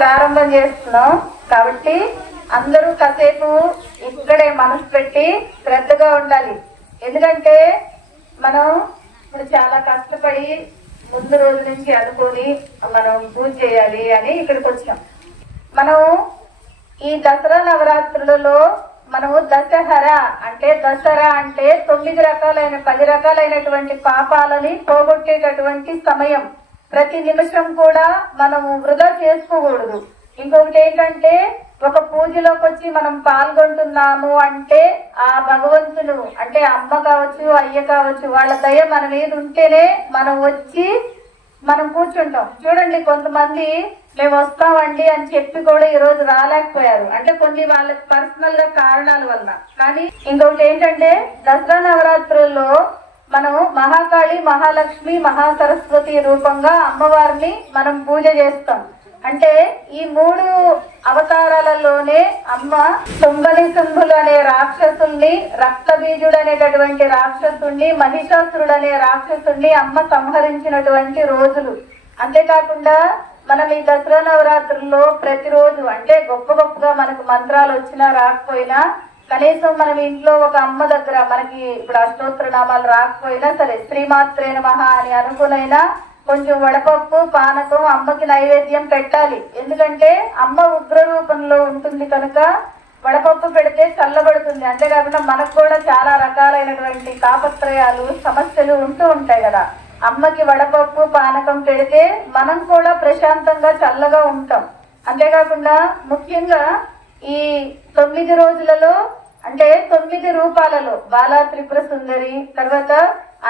ప్రారంభం చేస్తున్నాం కాబట్టి అందరూ కాసేపు ఇక్కడే మనసు పెట్టి శ్రద్ధగా ఉండాలి. ఎందుకంటే మనం ఇప్పుడు చాలా కష్టపడి ముందు రోజు నుంచి అనుకొని మనం పూజ చేయాలి అని ఇక్కడికి వచ్చాం. మనం ఈ దసరా నవరాత్రులలో మనము దసరా అంటే 9 రకాలైన 10 రకాలైనటువంటి పాపాలని పోగొట్టేటటువంటి సమయం. ప్రతి నిమిషం కూడా మనము వృధా చేసుకోకూడదు. ఇంకొకటి ఏంటంటే ఒక పూజలోకి వచ్చి మనం పాల్గొంటున్నాము అంటే ఆ భగవంతుడు అంటే అమ్మ కావచ్చు అయ్య కావచ్చు వాళ్ళ దయ మన మీద ఉంటేనే మనం వచ్చి మనం కూర్చుంటాం. చూడండి, కొంతమంది మేము వస్తామండి అని చెప్పి కూడా ఈ రోజు రాలేకపోయారు. అంటే కొన్ని వాళ్ళకి పర్సనల్ గా కారణాల వల్ల. కానీ ఇంకొకటి ఏంటంటే దసరా నవరాత్రుల్లో మనం మహాకాళి, మహాలక్ష్మి, మహాసరస్వతి రూపంగా అమ్మవారిని మనం పూజ చేస్తాం. అంటే ఈ 3 అవతారాలలోనే అమ్మ తుంబలి శంభులు అనే రాక్షసుల్ని, రక్తబీజుడు అనేటటువంటి రాక్షసుల్ని, మహిషాసురుడు అనే రాక్షసుల్ని అమ్మ సంహరించినటువంటి రోజులు. అంతేకాకుండా మనం ఈ దసరా నవరాత్రుల్లో ప్రతిరోజు అంటే గొప్పగా మనకు మంత్రాలు వచ్చినా రాకపోయినా కనీసం మనం ఇంట్లో ఒక అమ్మ దగ్గర మనకి ఇప్పుడు అష్టోత్తర నామాలు రాకపోయినా సరే శ్రీమాత్రే నమః అని అనుకునైనా కొంచెం వడపప్పు పానకం అమ్మకి నైవేద్యం పెట్టాలి. ఎందుకంటే అమ్మ ఉగ్ర రూపంలో ఉంటుంది కనుక వడపప్పు పెడితే చల్లబడుతుంది. అంతేకాకుండా మనకు కూడా చాలా రకాలైనటువంటి తాపత్రయాలు సమస్యలు ఉంటూ ఉంటాయి కదా. అమ్మకి వడపప్పు పానకం పెడితే మనం కూడా ప్రశాంతంగా చల్లగా ఉంటాం. అంతేకాకుండా ముఖ్యంగా ఈ 9 రోజులలో అంటే 9 రూపాలలో బాలా త్రిపుర సుందరి, తర్వాత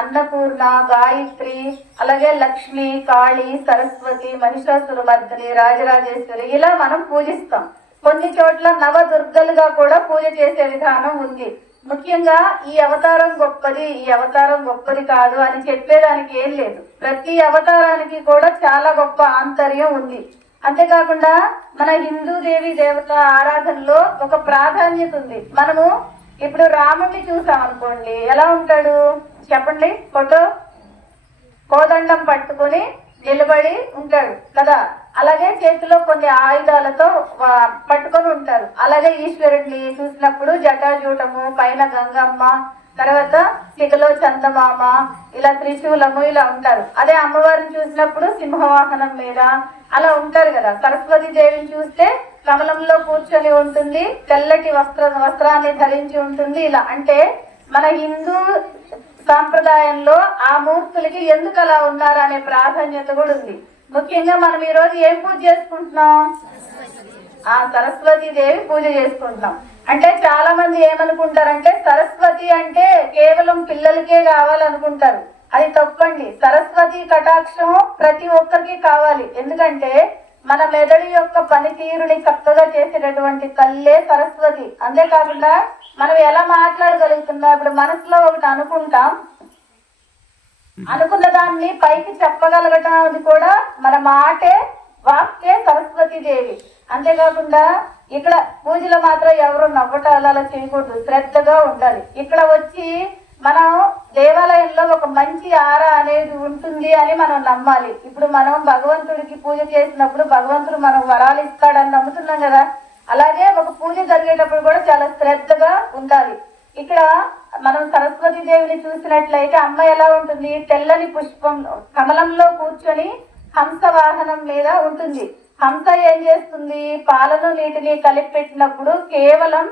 అన్నపూర్ణ, గాయత్రి, అలాగే లక్ష్మి, కాళి, సరస్వతి, మహిషాసుర మర్దిని, రాజరాజేశ్వరి ఇలా మనం పూజిస్తాం. కొన్ని చోట్ల నవదుర్గలుగా కూడా పూజ చేసే విధానం ఉంది. ముఖ్యంగా ఈ అవతారం గొప్పది, ఈ అవతారం గొప్పది కాదు అని చెప్పేదానికి ఏం లేదు. ప్రతి అవతారానికి కూడా చాలా గొప్ప ఆంతర్యం ఉంది. అంతేకాకుండా మన హిందూ దేవి దేవత ఆరాధనలో ఒక ప్రాధాన్యత ఉంది. మనము ఇప్పుడు రాముడిని చూసాం అనుకోండి, ఎలా ఉంటాడు చెప్పండి? ఫోటో కోదండం పట్టుకొని నిలబడి ఉంటాడు కదా. అలాగే చేతిలో కొన్ని ఆయుధాలతో పట్టుకొని ఉంటారు. అలాగే ఈశ్వరుడిని చూసినప్పుడు జటాజూటము, పైన గంగమ్మ, తర్వాత సిగలో చందమామ, ఇలా త్రిశూలము ఇలా ఉంటారు. అదే అమ్మవారిని చూసినప్పుడు సింహవాహనం మీద అలా ఉంటారు కదా. సరస్వతి దేవిని చూస్తే కమలంలో కూర్చొని ఉంటుంది, తెల్లటి వస్త్రాన్ని ధరించి ఉంటుంది. ఇలా అంటే మన హిందూ సాంప్రదాయంలో ఆ మూర్తులకి ఎందుకు అలా ఉన్నారు అనే ప్రాధాన్యత కూడా ఉంది. ముఖ్యంగా మనం ఈ రోజు ఏం పూజ చేసుకుంటున్నాం? ఆ సరస్వతి దేవి పూజ చేసుకుంటున్నాం. అంటే చాలా మంది ఏమనుకుంటారంటే సరస్వతి అంటే కేవలం పిల్లలకే కావాలనుకుంటారు. అది తప్పండి. సరస్వతి కటాక్షం ప్రతి ఒక్కరికి కావాలి. ఎందుకంటే మన మెదడు యొక్క పనితీరుని చక్కగా చేసేటటువంటి తల్లే సరస్వతి. అంతేకాకుండా మనం ఎలా మాట్లాడగలుగుతున్నాం? ఇప్పుడు మనసులో ఒకటి అనుకుంటాం, అనుకున్న దాన్ని పైకి చెప్పగలగటం అది కూడా మన మాటే, వాక్కే సరస్వతి దేవి. అంతేకాకుండా ఇక్కడ పూజలో మాత్రం ఎవరు నవ్వటాలు అలా చేయకూడదు, శ్రద్ధగా ఉండాలి. ఇక్కడ వచ్చి మనం దేవాలయంలో ఒక మంచి ఆరా అనేది ఉంటుంది అని మనం నమ్మాలి. ఇప్పుడు మనం భగవంతుడికి పూజ చేసినప్పుడు భగవంతుడు మనం వరాలు ఇస్తాడని నమ్ముతున్నాం కదా. అలాగే ఒక పూజ జరిగేటప్పుడు కూడా చాలా శ్రద్ధగా ఉండాలి. ఇక్కడ మనం సరస్వతి దేవిని చూసినట్లయితే అమ్మ ఎలా ఉంటుంది? తెల్లని పుష్పం కమలంలో కూర్చొని హంస వాహనం మీద ఉంటుంది. హంస ఏం చేస్తుంది? పాలను నీటిని కలిపి పెట్టినప్పుడు కేవలం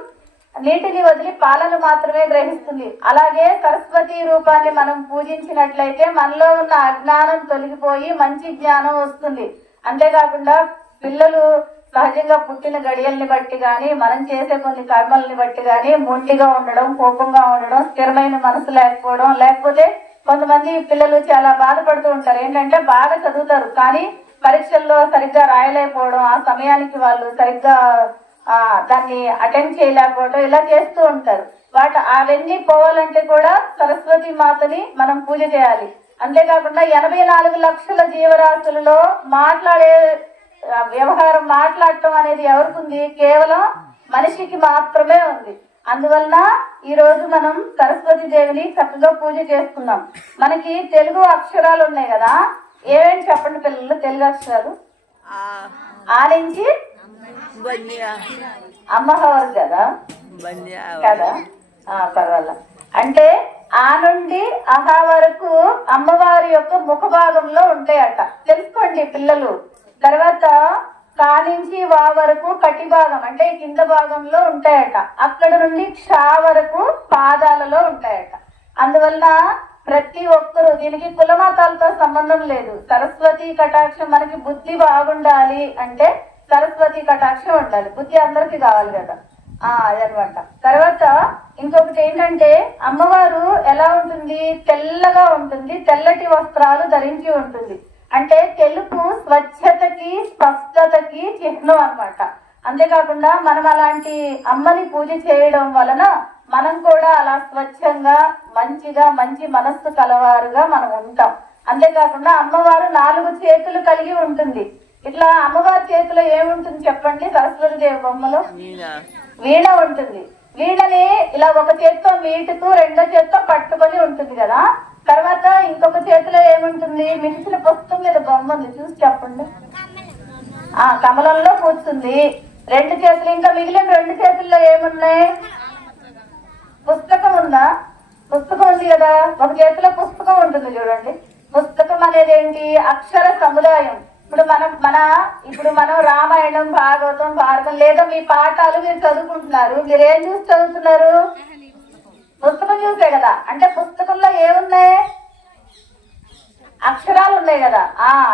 నీటిని వదిలి పాలను మాత్రమే గ్రహిస్తుంది. అలాగే సరస్వతి రూపాన్ని మనం పూజించినట్లయితే మనలో ఉన్న అజ్ఞానం తొలగిపోయి మంచి జ్ఞానం వస్తుంది. అంతేకాకుండా పిల్లలు సహజంగా పుట్టిన గడియల్ని బట్టి గాని మనం చేసే కొన్ని కర్మల్ని బట్టి గాని మొండిగా ఉండడం, కోపంగా ఉండడం, స్థిరమైన మనసు లేకపోవడం, లేకపోతే కొంతమంది పిల్లలు చాలా బాధపడుతూ ఉంటారు. ఏంటంటే బాగా చదువుతారు కానీ పరీక్షల్లో సరిగ్గా రాయలేకపోవడం, ఆ సమయానికి వాళ్ళు సరిగ్గా దాన్ని అటెండ్ చేయలేకపోవడం, ఇలా చేస్తూ ఉంటారు. అవన్నీ పోవాలంటే కూడా సరస్వతి మాతని మనం పూజ చేయాలి. అంతేకాకుండా 84 లక్షల జీవరాశులలో మాట్లాడే వ్యవహారం మాట్లాడటం అనేది ఎవరికి ఉంది? కేవలం మనిషికి మాత్రమే ఉంది. అందువలన ఈ రోజు మనం సరస్వతి దేవిని చక్కగా పూజ చేసుకున్నాం. మనకి తెలుగు అక్షరాలు ఉన్నాయి కదా, ఏమేమి చెప్పండి పిల్లలు? తెలుగు అక్షరాలు ఆ నుంచి అమ్మవారు కదా కదా పర్వాలా. అంటే ఆ నుండి అహా వరకు అమ్మవారి యొక్క ముఖ భాగంలో ఉంటాయట, తెలుసుకోండి పిల్లలు. తర్వాత కా నుంచి వా వరకు కటి భాగం అంటే కింద భాగంలో ఉంటాయట. అక్కడ నుండి క్షా వరకు పాదాలలో ఉంటాయట. అందువల్ల ప్రతి ఒక్కరు, దీనికి కులమతాలతో సంబంధం లేదు. సరస్వతి కటాక్షం, మనకి బుద్ధి బాగుండాలి అంటే సరస్వతి కటాక్షం ఉండాలి. బుద్ధి అందరికి కావాలి కదా, అదనమాట. తర్వాత ఇంకొకటి ఏంటంటే అమ్మవారు ఎలా ఉంటుంది, తెల్లగా ఉంటుంది, తెల్లటి వస్త్రాలు ధరించి ఉంటుంది. అంటే తెలుపు స్వచ్ఛతకి స్పష్టతకి చిహ్నం అన్నమాట. అంతేకాకుండా మనం అలాంటి అమ్మని పూజ చేయడం వలన మనం కూడా అలా స్వచ్ఛంగా మంచిగా మంచి మనస్సు కలవారుగా మనం ఉంటాం. అంతేకాకుండా అమ్మవారు 4 చేతులు కలిగి ఉంటుంది. ఇట్లా అమ్మవారి చేతిలో ఏముంటుంది చెప్పండి? సరస్వతి దేవి బొమ్మలో వీణ ఉంటుంది. వీణని ఇలా ఒక చేత్తో మీటుతూ రెండో చేత్తో పట్టుకొని ఉంటుంది కదా. తర్వాత ఇంకొక చేతిలో ఏముంటుంది? మిగిలిన పుస్తకం మీద బొమ్మ ఉంది, చూసి చెప్పండి. కమలంలో కూర్చుంది. 2 చేతులు, ఇంకా మిగిలిన 2 చేతుల్లో ఏమున్నాయి? పుస్తకం ఉందా? పుస్తకం ఉంది కదా. ఒక చేతిలో పుస్తకం ఉంటుంది చూడండి. పుస్తకం అనేది ఏంటి? అక్షర సముదాయం. ఇప్పుడు మనం రామాయణం, భాగవతం, భారతం లేదా మీ పాఠాలు మీరు చదువుకుంటున్నారు. మీరు ఏం చూసి చదువుతున్నారు? పుస్తకం చూసే కదా. అంటే పుస్తకంలో ఏమున్నాయి? అక్షరాలు ఉన్నాయి కదా.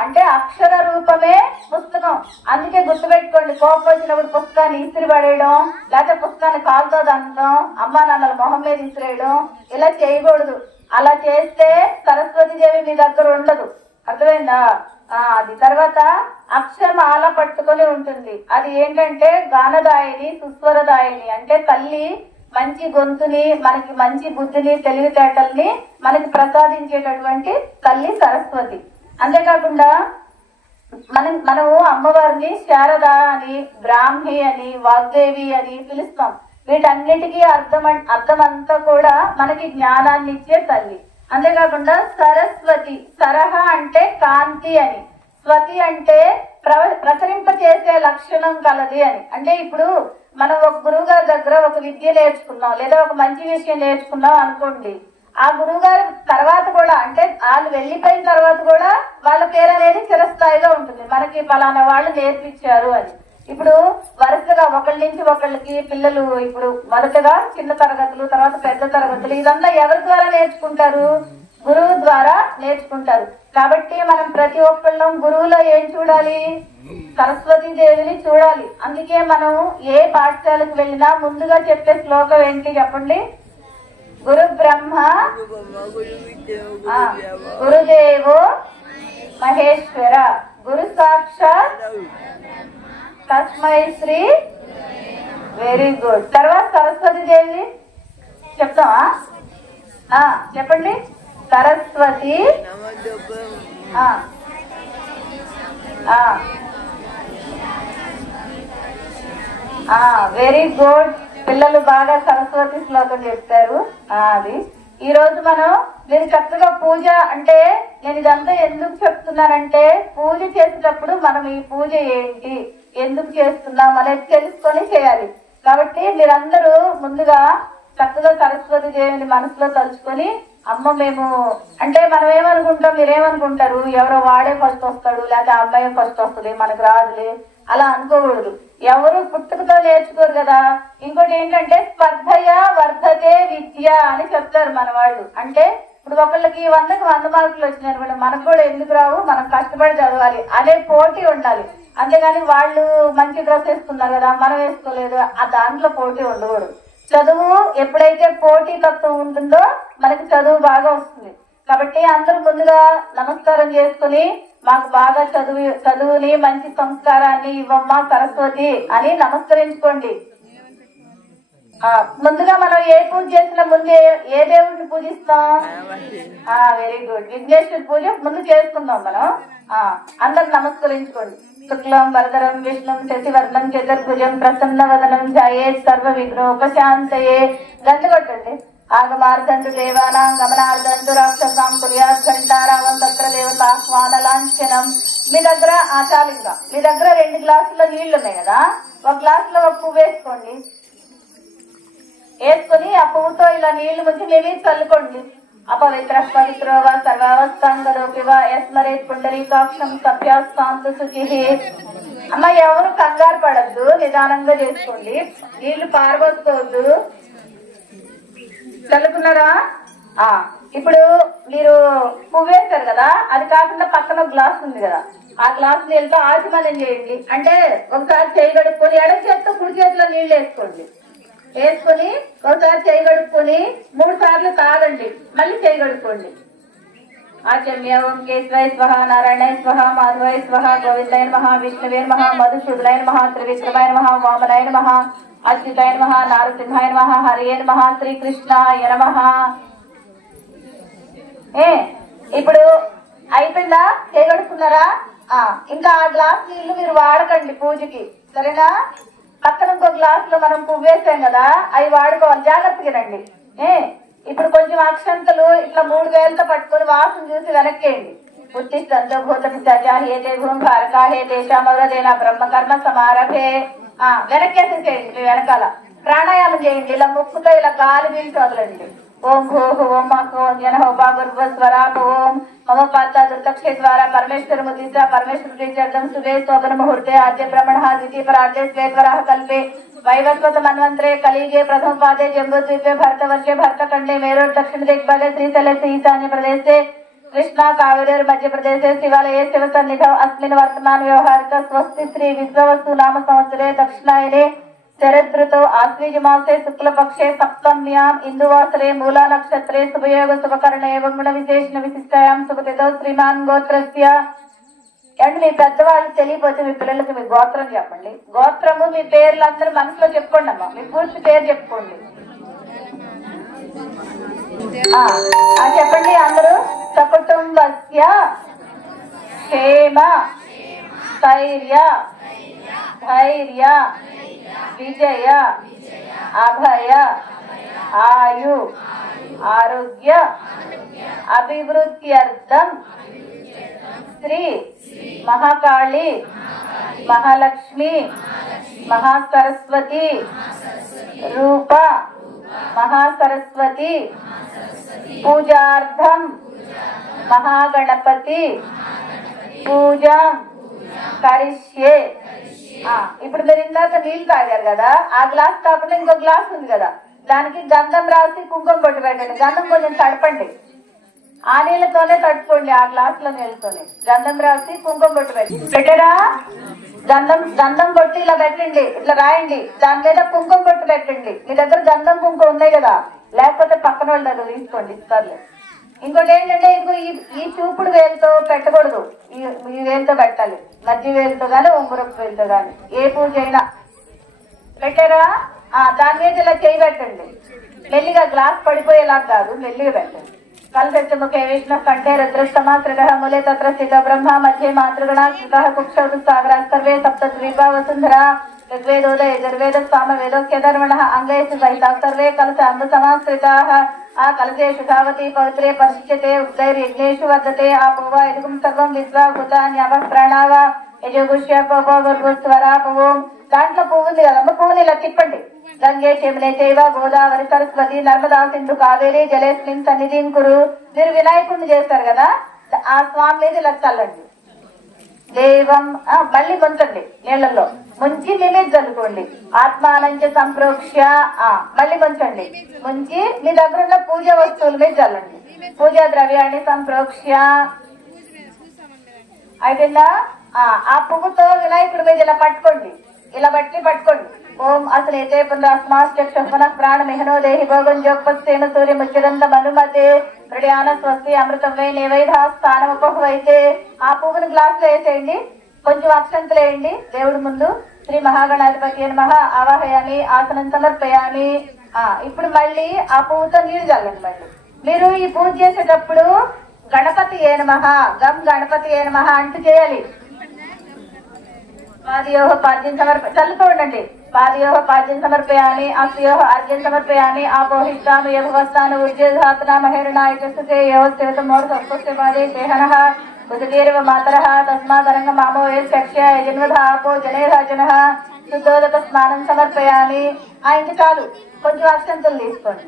అంటే అక్షర రూపమే పుస్తకం. అందుకే గుర్తుపెట్టుకోండి, కోపం వచ్చినప్పుడు పుస్తకాన్ని ఇస్త్రీ పడేయడం, లేకపోతే పుస్తకాన్ని కాలుతో దంచడం, అమ్మా నాన్నల మొహం మీద ఇసిరేయడం ఇలా చేయకూడదు. అలా చేస్తే సరస్వతి దేవి మీ దగ్గర ఉండదు. అర్థమైందా? అది తర్వాత అక్షరమాల పట్టుకొని ఉంటుంది. అది ఏంటంటే గానదాయిని, సుస్వరదాయిని. అంటే తల్లి మంచి గొంతుని, మనకి మంచి బుద్ధిని, తెలివితేటల్ని ప్రసాదించేటటువంటి తల్లి సరస్వతి. అంతేకాకుండా మనము అమ్మవారిని శారద అని, బ్రాహ్మి అని, వాగ్దేవి అని పిలుస్తాం. వీటన్నిటికీ అర్థమంతా కూడా మనకి జ్ఞానాన్ని ఇచ్చే తల్లి. అంతేకాకుండా సరస్వతి, సరహ అంటే కాంతి అని, స్వతి అంటే ప్రసరింప చేసే లక్షణం కలది అని. అంటే ఇప్పుడు మనం ఒక గురువు గారి దగ్గర ఒక విద్య నేర్చుకున్నాం లేదా ఒక మంచి విషయం నేర్చుకున్నాం అనుకోండి. ఆ గురువు గారి తర్వాత కూడా, అంటే వాళ్ళు వెళ్ళిపోయిన తర్వాత కూడా వాళ్ళ పేరు అనేది చిరస్థాయిలో ఉంటుంది. మనకి పలానా వాళ్ళు నేర్పించారు అని. ఇప్పుడు వరుసగా ఒకళ్ళ నుంచి ఒకళ్ళకి పిల్లలు, ఇప్పుడు మొదటగా చిన్న తరగతులు, తర్వాత పెద్ద తరగతులు, ఇదంతా ఎవరి ద్వారా నేర్చుకుంటారు? గురువు ద్వారా నేర్చుకుంటారు. కాబట్టి మనం ప్రతి ఒక్కళ్ళం గురువులో ఏం చూడాలి? సరస్వతి దేవిని చూడాలి. అందుకే మనం ఏ పాఠశాలకు వెళ్ళినా ముందుగా చెప్పే శ్లోకం ఏంటి చెప్పండి? గురు బ్రహ్మ గురుదేవో మహేశ్వర గురు సాక్షాత్ తస్మై శ్రీ. Very good. తర్వాత సరస్వతి దేవి చెప్తామా? చెప్పండి. సరస్వతి. Very good. పిల్లలు బాగా సరస్వతి శ్లోకం చెప్తారు. అది ఈ రోజు మనం మీరు చక్కగా పూజ, అంటే నేను ఇదంతా ఎందుకు చెప్తున్నానంటే పూజ చేసేటప్పుడు మనం ఈ పూజ ఏంటి, ఎందుకు చేస్తున్నాం అనేది తెలుసుకొని చేయాలి. కాబట్టి మీరందరూ ముందుగా చక్కగా సరస్వతి దేవిని మనసులో తలుచుకొని, అమ్మ మేము, అంటే మనం ఏమనుకుంటాం, మీరేమనుకుంటారు, ఎవరో వాడే ఫస్ట్ వస్తాడు లేకపోతే అమ్మాయి ఫస్ట్ వస్తుంది, మనకు రాదులే, అలా అనుకోకూడదు. ఎవరు పుట్టుకతో నేర్చుకోరు కదా. ఇంకోటి ఏంటంటే స్పర్ధయ వర్ధతే విద్య అని చెప్తారు మన వాళ్ళు. అంటే ఇప్పుడు ఒకళ్ళకి 100కి 100 మార్కులు వచ్చినారు, మనకు కూడా ఎందుకు రావు, మనం కష్టపడి చదవాలి అనే పోటీ ఉండాలి. అంతేగాని వాళ్ళు మంచి డ్రెస్ వేసుకున్నారు కదా మనం వేసుకోలేదు, దాంట్లో పోటీ ఉండకూడదు. చదువు ఎప్పుడైతే పోటీ తత్వం ఉంటుందో మనకి చదువు బాగా వస్తుంది. కాబట్టి అందరూ ముందుగా నమస్కారం చేసుకుని, మాకు బాగా చదువుని మంచి సంస్కారాన్ని ఇవ్వమ్మా సరస్వతి అని నమస్కరించుకోండి. ముందుగా మనం ఏ పూజ చేసిన ముందే ఏ దేవుడిని పూజిస్తాం? Very good. విఘ్నేశ్వర పూజ ముందు చేసుకుందాం మనం. అందరు నమస్కరించుకోండి. శుక్లం వరదరం విష్ణుం శశివర్ణం చతుర్భుజం ప్రసన్నవదనం ధ్యాయేత్ సర్వ విఘ్నోపశాంతయే. గంట కొట్టండి. ఆగమార్ధంతు దేవానాం గమనార్ధంతు రాక్షసాం కుర్యాత్ ఘంటారావం తత్ర దేవతాహ్వాన లాంఛనం మీ దగ్గర చాలు. ఇంకా మీ దగ్గర 2 గ్లాసుల్లో నీళ్లు ఉన్నాయి కదా, ఒక గ్లాసులో ఒక పువ్వు వేసుకోండి. వేసుకుని ఆ పువ్వుతో ఇలా నీళ్లు ముంచి మీ మీద చల్లుకోండి. అపవిత్ర పవిత్రోవ సర్వావస్థాంగలోపివ యస్మరేత్ పుండరీకాక్షం సభ్యాస్తాంతు శుచి. అమ్మ ఎవరు కంగారు పడద్దు, నిదానంగా చేసుకోండి. నీళ్లు పారబోసుకోవద్దు. చల్లుకున్నారా? ఇప్పుడు మీరు పువ్వు వేస్తారు కదా, అది కాకుండా పక్కన ఒక గ్లాస్ ఉంది కదా, ఆ గ్లాస్ నీళ్ళతో ఆచమనం చేయండి. అంటే ఒకసారి చేయి కడుక్కొని ఎడం చేతితో కుడి చేతిలో నీళ్లు వేసుకోండి. వేసుకుని ఒకసారి చేయి కడుక్కొని 3 సార్లు తాగండి. మళ్ళీ చేయి కడుక్కోండి. ఆచమ్య ఓం కేశవాయ స్వహ, నారాయణాయ స్వహ, మాధవాయ స్వహ, గోవిందాయ నమః, విష్ణువే నమః, మధుసూదనాయ నమః, త్రివిక్రమాయ నమః, వామనాయ నమః, అచ్యుతాయ నమః, నారసింహాయ నమః, హరియే నమః, శ్రీకృష్ణాయ నమః. ఇప్పుడు అయిపోయిందా? చేయగడుకున్నారా? ఇంకా ఆ గ్లాస్ నీళ్లు మీరు వాడకండి పూజకి, సరేనా? పక్కన ఇంకో గ్లాస్ లో మనం పువ్వు వేసాం కదా, అవి వాడుకోవాలి. జాగ్రత్తగా రండి. ఇప్పుడు కొంచెం అక్షంతలు ఇట్లా 3 వేలతో పట్టుకొని వాసన చూసి వెనక్కేయండి. ఉత్తిష్టంతో భూతటి సజాహేతే భూంకారకాహే దేశామవరదేనా బ్రహ్మకర్మ సమారభే. వెనక్కేసేసేయండి. మీ వెనకాల ప్రాణాయామం చేయండి. ఇలా ముక్కుతో ఇలా గాలి పీల్చి వదలండి. ఓం భూః ఓం ఓం జన హోపాగుర్వస్వరాప ఓం మమ పాత దుర్దక్షే ద్వారా పరమేశ్వర ముద్రిత పరమేశ్వర ప్రీత్యర్థం శుభే శోభన ముహూర్తే ఆద్య బ్రహ్మణ ద్వితీయ పరార్థే శ్వేతవరాహ కల్పే వైవస్వత మన్వంతరే కలిగే ప్రథమ పాదే జంబూద్వీపే భరతవర్షే భరతఖండే మేరోర్ దక్షిణ దిగ్భాగే శ్రీశైలస్య ఈశాన్య ప్రదేశే కృష్ణా కావేరీ మధ్య ప్రదేశే శివాలయే శివ సన్నిధౌ అస్మిన్ వర్తమాన వ్యవహారిక స్వస్తి శ్రీ విశ్వవస్తు నామ సంవత్సరే దక్షిణాయనే శరదృతో ఆశ్వీజ మాసే శుక్లపక్షే సప్తమ్యాం ఇందువాసరే మూలా నక్షత్రే శుభయోగ శుభకరణ ఏవం గుణ విశేషణ విశిష్టాయాం శుభతిథౌ శ్రీమాన్ గోత్రస్య. అండ్ మీ పెద్దవాళ్ళు తెలియపోతే మీ పిల్లలకి మీ గోత్రం చెప్పండి. గోత్రము మీ పేర్లు అందరూ మనసులో చెప్పుకోండి అమ్మా. మీ పూర్తి పేరు చెప్పుకోండి. చెప్పండి అందరూ. సకుటుంబస్య క్షేమ స్థైర్య ధైర్య విజయ అభయ ఆయు ఆరోగ్య అభివృద్ధ్యర్థం శ్రీ మహాకాళి మహాలక్ష్మి మహాసరస్వతి రూప మహాసరస్వతి పూజార్థం మహాగణపతి పూజ కరిష్యే. ఇప్పుడు మీరు ఇందాక నీళ్ళు తాగారు కదా, ఆ గ్లాస్ కాకుండా ఇంకో గ్లాస్ ఉంది కదా, దానికి గంధం రాసి కుంకుమ బొట్టు పెట్టండి. గంధం కొంచెం తడపండి. ఆ నీళ్ళతోనే తడుపుకోండి. ఆ గ్లాస్ లో నీళ్ళతోనే గంధం రాసి కుంకుమ బొట్టు పెట్టరా. గంధం బొట్టు ఇలా పెట్టండి, ఇట్లా రాయండి. దాని మీద కుంకుమ బొట్టు పెట్టండి. మీ దగ్గర గంధం కుంకుమ ఉన్నాయి కదా, లేకపోతే పక్కన వాళ్ళ దగ్గర తీసుకోండి, ఇస్తారు. ఇంకోటి ఏంటంటే ఈ చూపుడు వేలుతో పెట్టకూడదు, ఈ వేలుతో పెట్టాలి. మధ్య వేలుతో గాని ఉంగరపు వేలుతో గాని ఏ పూజ అయినా. పెట్టారా? దాని మీద ఇలా చేయి పెట్టండి. మెల్లిగా గ్లాస్ పడిపోయేలా కాదు, మెల్లిగా పెట్టండి. కల్పెచ్చముఖే విష్ణు కంఠే రుద్రస్తమ త్రిగః మూలే తత్ర స్థిత బ్రహ్మ మధ్యే మాతృగణ కృతః కుక్షౌ సాగర సర్వే సప్త ద్వీపా వసుంధర ఋగ్వేదోదయ యజుర్వేద సామ వేదోక్య ధర్మణః అంగైః సహితా సర్వే కలశ అంబ సమాశ్రితాః ఆ కలశేషు ధావతి పవిత్రే పరిశుచ్యతే ఉద్గైర్ యజ్ఞేషు వర్ధతే ఆపోవ యదుగం సర్వం విశ్వాభూతాన్యాపః ప్రాణావ యజుగుష్య పవోం. దాంట్లో పువ్వు ఉంది కదమ్మ, పువ్వుని ఇలా తిప్పండి. గంగే చెమినే చైవ గోదావరి సరస్వతి నర్మదా సింధు కావేరి జలేస్మిన్ సన్నిధిం కురు. మీరు వినాయకుడిని చేస్తారు కదా, ఆ స్వామి మీద ఇలా చల్లండి. దేవం మళ్ళీ ముంచండి. నీళ్లలో ముంచి మీ మీద చల్లుకోండి. ఆత్మానంచ సంప్రోక్ష్య మళ్ళీ ముంచండి. ముంచి మీ దగ్గర ఉన్న పూజ వస్తువుల మీద చల్లండి. పూజా ద్రవ్యాన్ని సంప్రోక్ష్య. అయిపోయిందా? ఆ పువ్వుతో వినాయకుడి మీద ఇలా పట్టుకోండి. ఇలా పట్టుకోండి. ఓం అసలు అయితే పునః ప్రాణ మిహనో దేహి భోగం జోక్పేమ సూర్య ముచ్చరంత మనుమతే హృదయాన స్వస్తి అమృతం వై నివైధ స్థానం ఉపహైతే. ఆ పువ్వుని గ్లాస్ లో వేసేయండి. కొంచెం అక్షంతలు వేయండి దేవుడి ముందు. శ్రీ మహాగణాధిపతి నమః ఆవాహయామి ఆసనం సమర్పయామి. ఇప్పుడు మళ్ళీ ఆ పువ్వుతో నీళ్లు చల్లండి. మళ్ళీ మీరు ఈ పూజ చేసేటప్పుడు గణపతి ఏ నమః గం గణపతి ఏ నమః అంటూ చేయాలి. పాదయోహ పాద్యం చల్లుతూ ఉండండి. పాదయోహ పాద్యం సమర్పయామి అస్యోహ అర్ఘ్యం సమర్పయామి ఆపోహిష్టామి యభవస్థాన ఉర్జేధాతనా మహేరణాయ చస్తే యోస్తేత మోర్ సప్తస్య పాదే దేహనః కుజీరవ మాతరః తస్మాదరంగ మామో యక్ష యజన్వధాపో జనేధ జనః శుద్ధోదక స్నానం సమర్పయామి. ఇంక చాలు, కొంచెం అక్షంతలు తీసుకోండి,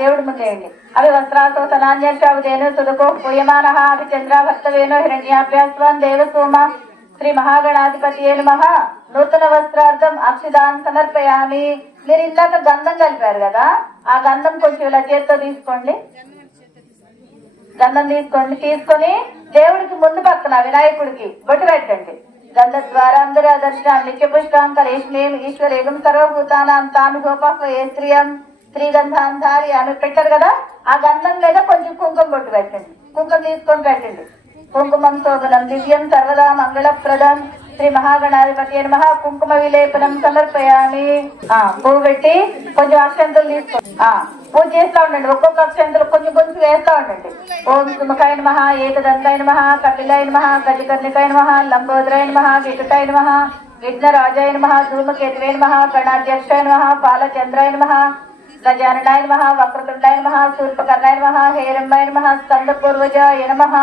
దేవుడి ముందేయండి. అవి వస్త్రాతో తనాన్యశావుదేను సుదుకో పూయమానః అవి చంద్రాభక్తవేనో హిరణ్యాభ్యాస్వాన్ దేవసోమ శ్రీ మహాగణాధిపతియే నమః. నూతన వస్త్రార్థం అక్షిదాన్ సమర్పయామి. మీరు ఇందాక గంధం కలిపారు కదా, ఆ గంధం కొంచెం ఇలా చేత్తో తీసుకోండి. గంధం తీసుకొని దేవుడికి ముందు పక్కన వినాయకుడికి బొట్టు పెట్టండి. గంధ ద్వారాంతర దర్శనం నిత్య పుష్పాం కలేష్మేం ఈశ్వరేగం సర్వభూతానాం తామి గోపాహ్వయే శ్రియం శ్రీగంధాంధారి ఆమె పెట్టారు కదా, ఆ గంధం మీద కొంచెం కుంకుమ బొట్టు పెట్టండి. కుంకుమ తీసుకొని పెట్టండి. కుంకుమం శోభనం దివ్యం సర్వదా మంగళప్రదం శ్రీ మహాగణాధిపతి నమః. కుంకుమ విలేపనం సమర్పయామి. పువ్వు పెట్టి కొంచెం అక్షంతలు తీసుకోండి. పూజ చేస్తా ఉండండి. ఒక్కొక్క అక్షంతలు కొంచెం కొంచెం వేస్తా ఉండండి. ఓం సుముఖాయ నమః, ఏకదంతాయ నమః, కపిలాయ నమః, గజకర్ణికాయ నమః, లంబోదరాయ నమః, వికటాయ నమః, విఘ్నరాజాయ నమః, ధూమకేతువే నమః, గణాధ్యక్షాయ నమః, బాలచంద్రాయ నమః, గజాననాయ నమః, వక్రతుండాయ నమః, శూర్పకర్ణాయ నమః, హేరంబాయ నమః, స్కందపూర్వజాయ నమః.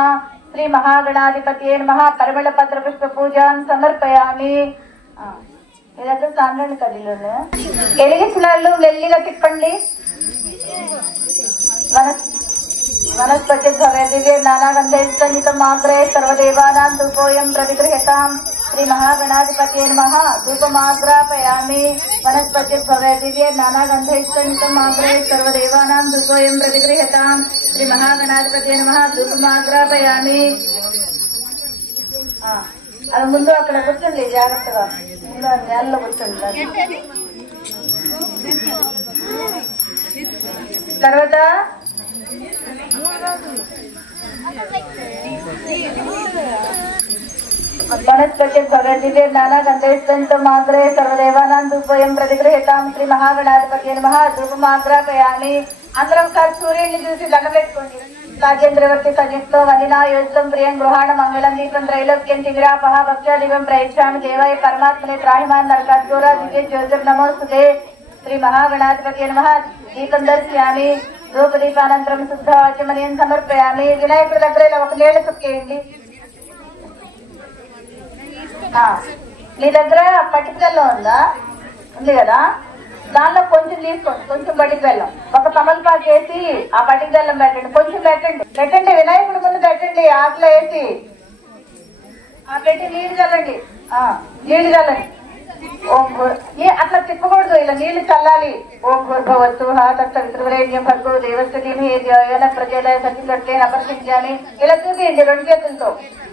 శ్రీ మహాగణాధిపతియే నమః. పరిమళ పత్ర పుష్ప పూజాన్ సమర్పయామి. ఇదంతా సాంబ్రాణి కదిలోనే ఎలిగిసినాళ్ళు మెల్లిగా తిప్పండి. వనస్పతి భవేదివే నానాగంధైస్తన్నితమాగ్రే సర్వదేవానాం ధూపోయం ప్రతిగృహ్యతాం. శ్రీ మహాగణాధిపతియే నమః. ధూపమాగ్రాపయామి. వనస్పతి భవేదివే నానాగంధైస్తన్నితమాగ్రే సర్వదేవానాం ధూపోయం ప్రతిగృహ్యతాం. శ్రీ మహాగణాధిపతియే నమః. ధూపమాగ్రాపయామి. అది ముందు అక్కడ కూర్చోండి, జాగ్రత్తగా ముందు నేలలో కూర్చోండి. తర్వాత వనస్పతి భగవద్గీత నానాగంధైస్తన్నితమాగ్రే సర్వదేవానాం ధూపోయం ప్రతిగృహ్యతాం. శ్రీ మహాగణాధిపతియే నమః. ధూపమాగ్రాపయామి. అందరం ఒకసారి సూర్యుడిని చూసి దండం పెట్టుకోండి. రాజేంద్రవర్తి సంయుక్తో వనినా యోజితం ప్రియం గృహాణ మంగళం దీపం త్రైలోక్యం తిమిరాపహ భక్త్యాదివం ప్రయచ్ఛామి దేవాయ పరమాత్మనే త్రాహిమాన్ నరకాద్గోరా దివ్య జ్యోతిర్ నమోస్తుతే. శ్రీ మహాగణాధిపతియే నమః. దీపం దర్శయామి. ధూపదీపానంతరం శుద్ధ ఆచమనీయం సమర్పయామి. వినాయకుడి దగ్గర ఇలా ఒక నీళ్ల చుక్కేయండి. మీ దగ్గర పట్టిక బెల్లం ఉందా? ఉంది కదా, దానిలో కొంచెం తీసుకోండి. కొంచెం పట్టిక బెల్లం, ఒక తమలపాకు వేసి ఆ పట్టిక బెల్లం పెట్టండి. కొంచెం పెట్టండి వినాయకుడి ముందు పెట్టండి. ఆకులో వేసి పెట్టి నీళ్లు చల్లండి. ఓం అట్లా తిప్పకూడదు, ఇలా నీళ్లు చల్లాలి. ఓం భూర్భవత్తు తత్సవితుర్వరేణ్యం భర్గో దేవస్య ధీమహి ధియో ప్రచోదయాత్ సచివర్తేన అపర్షించామి. ఇలా చూపించండి రెండు చేతులతో.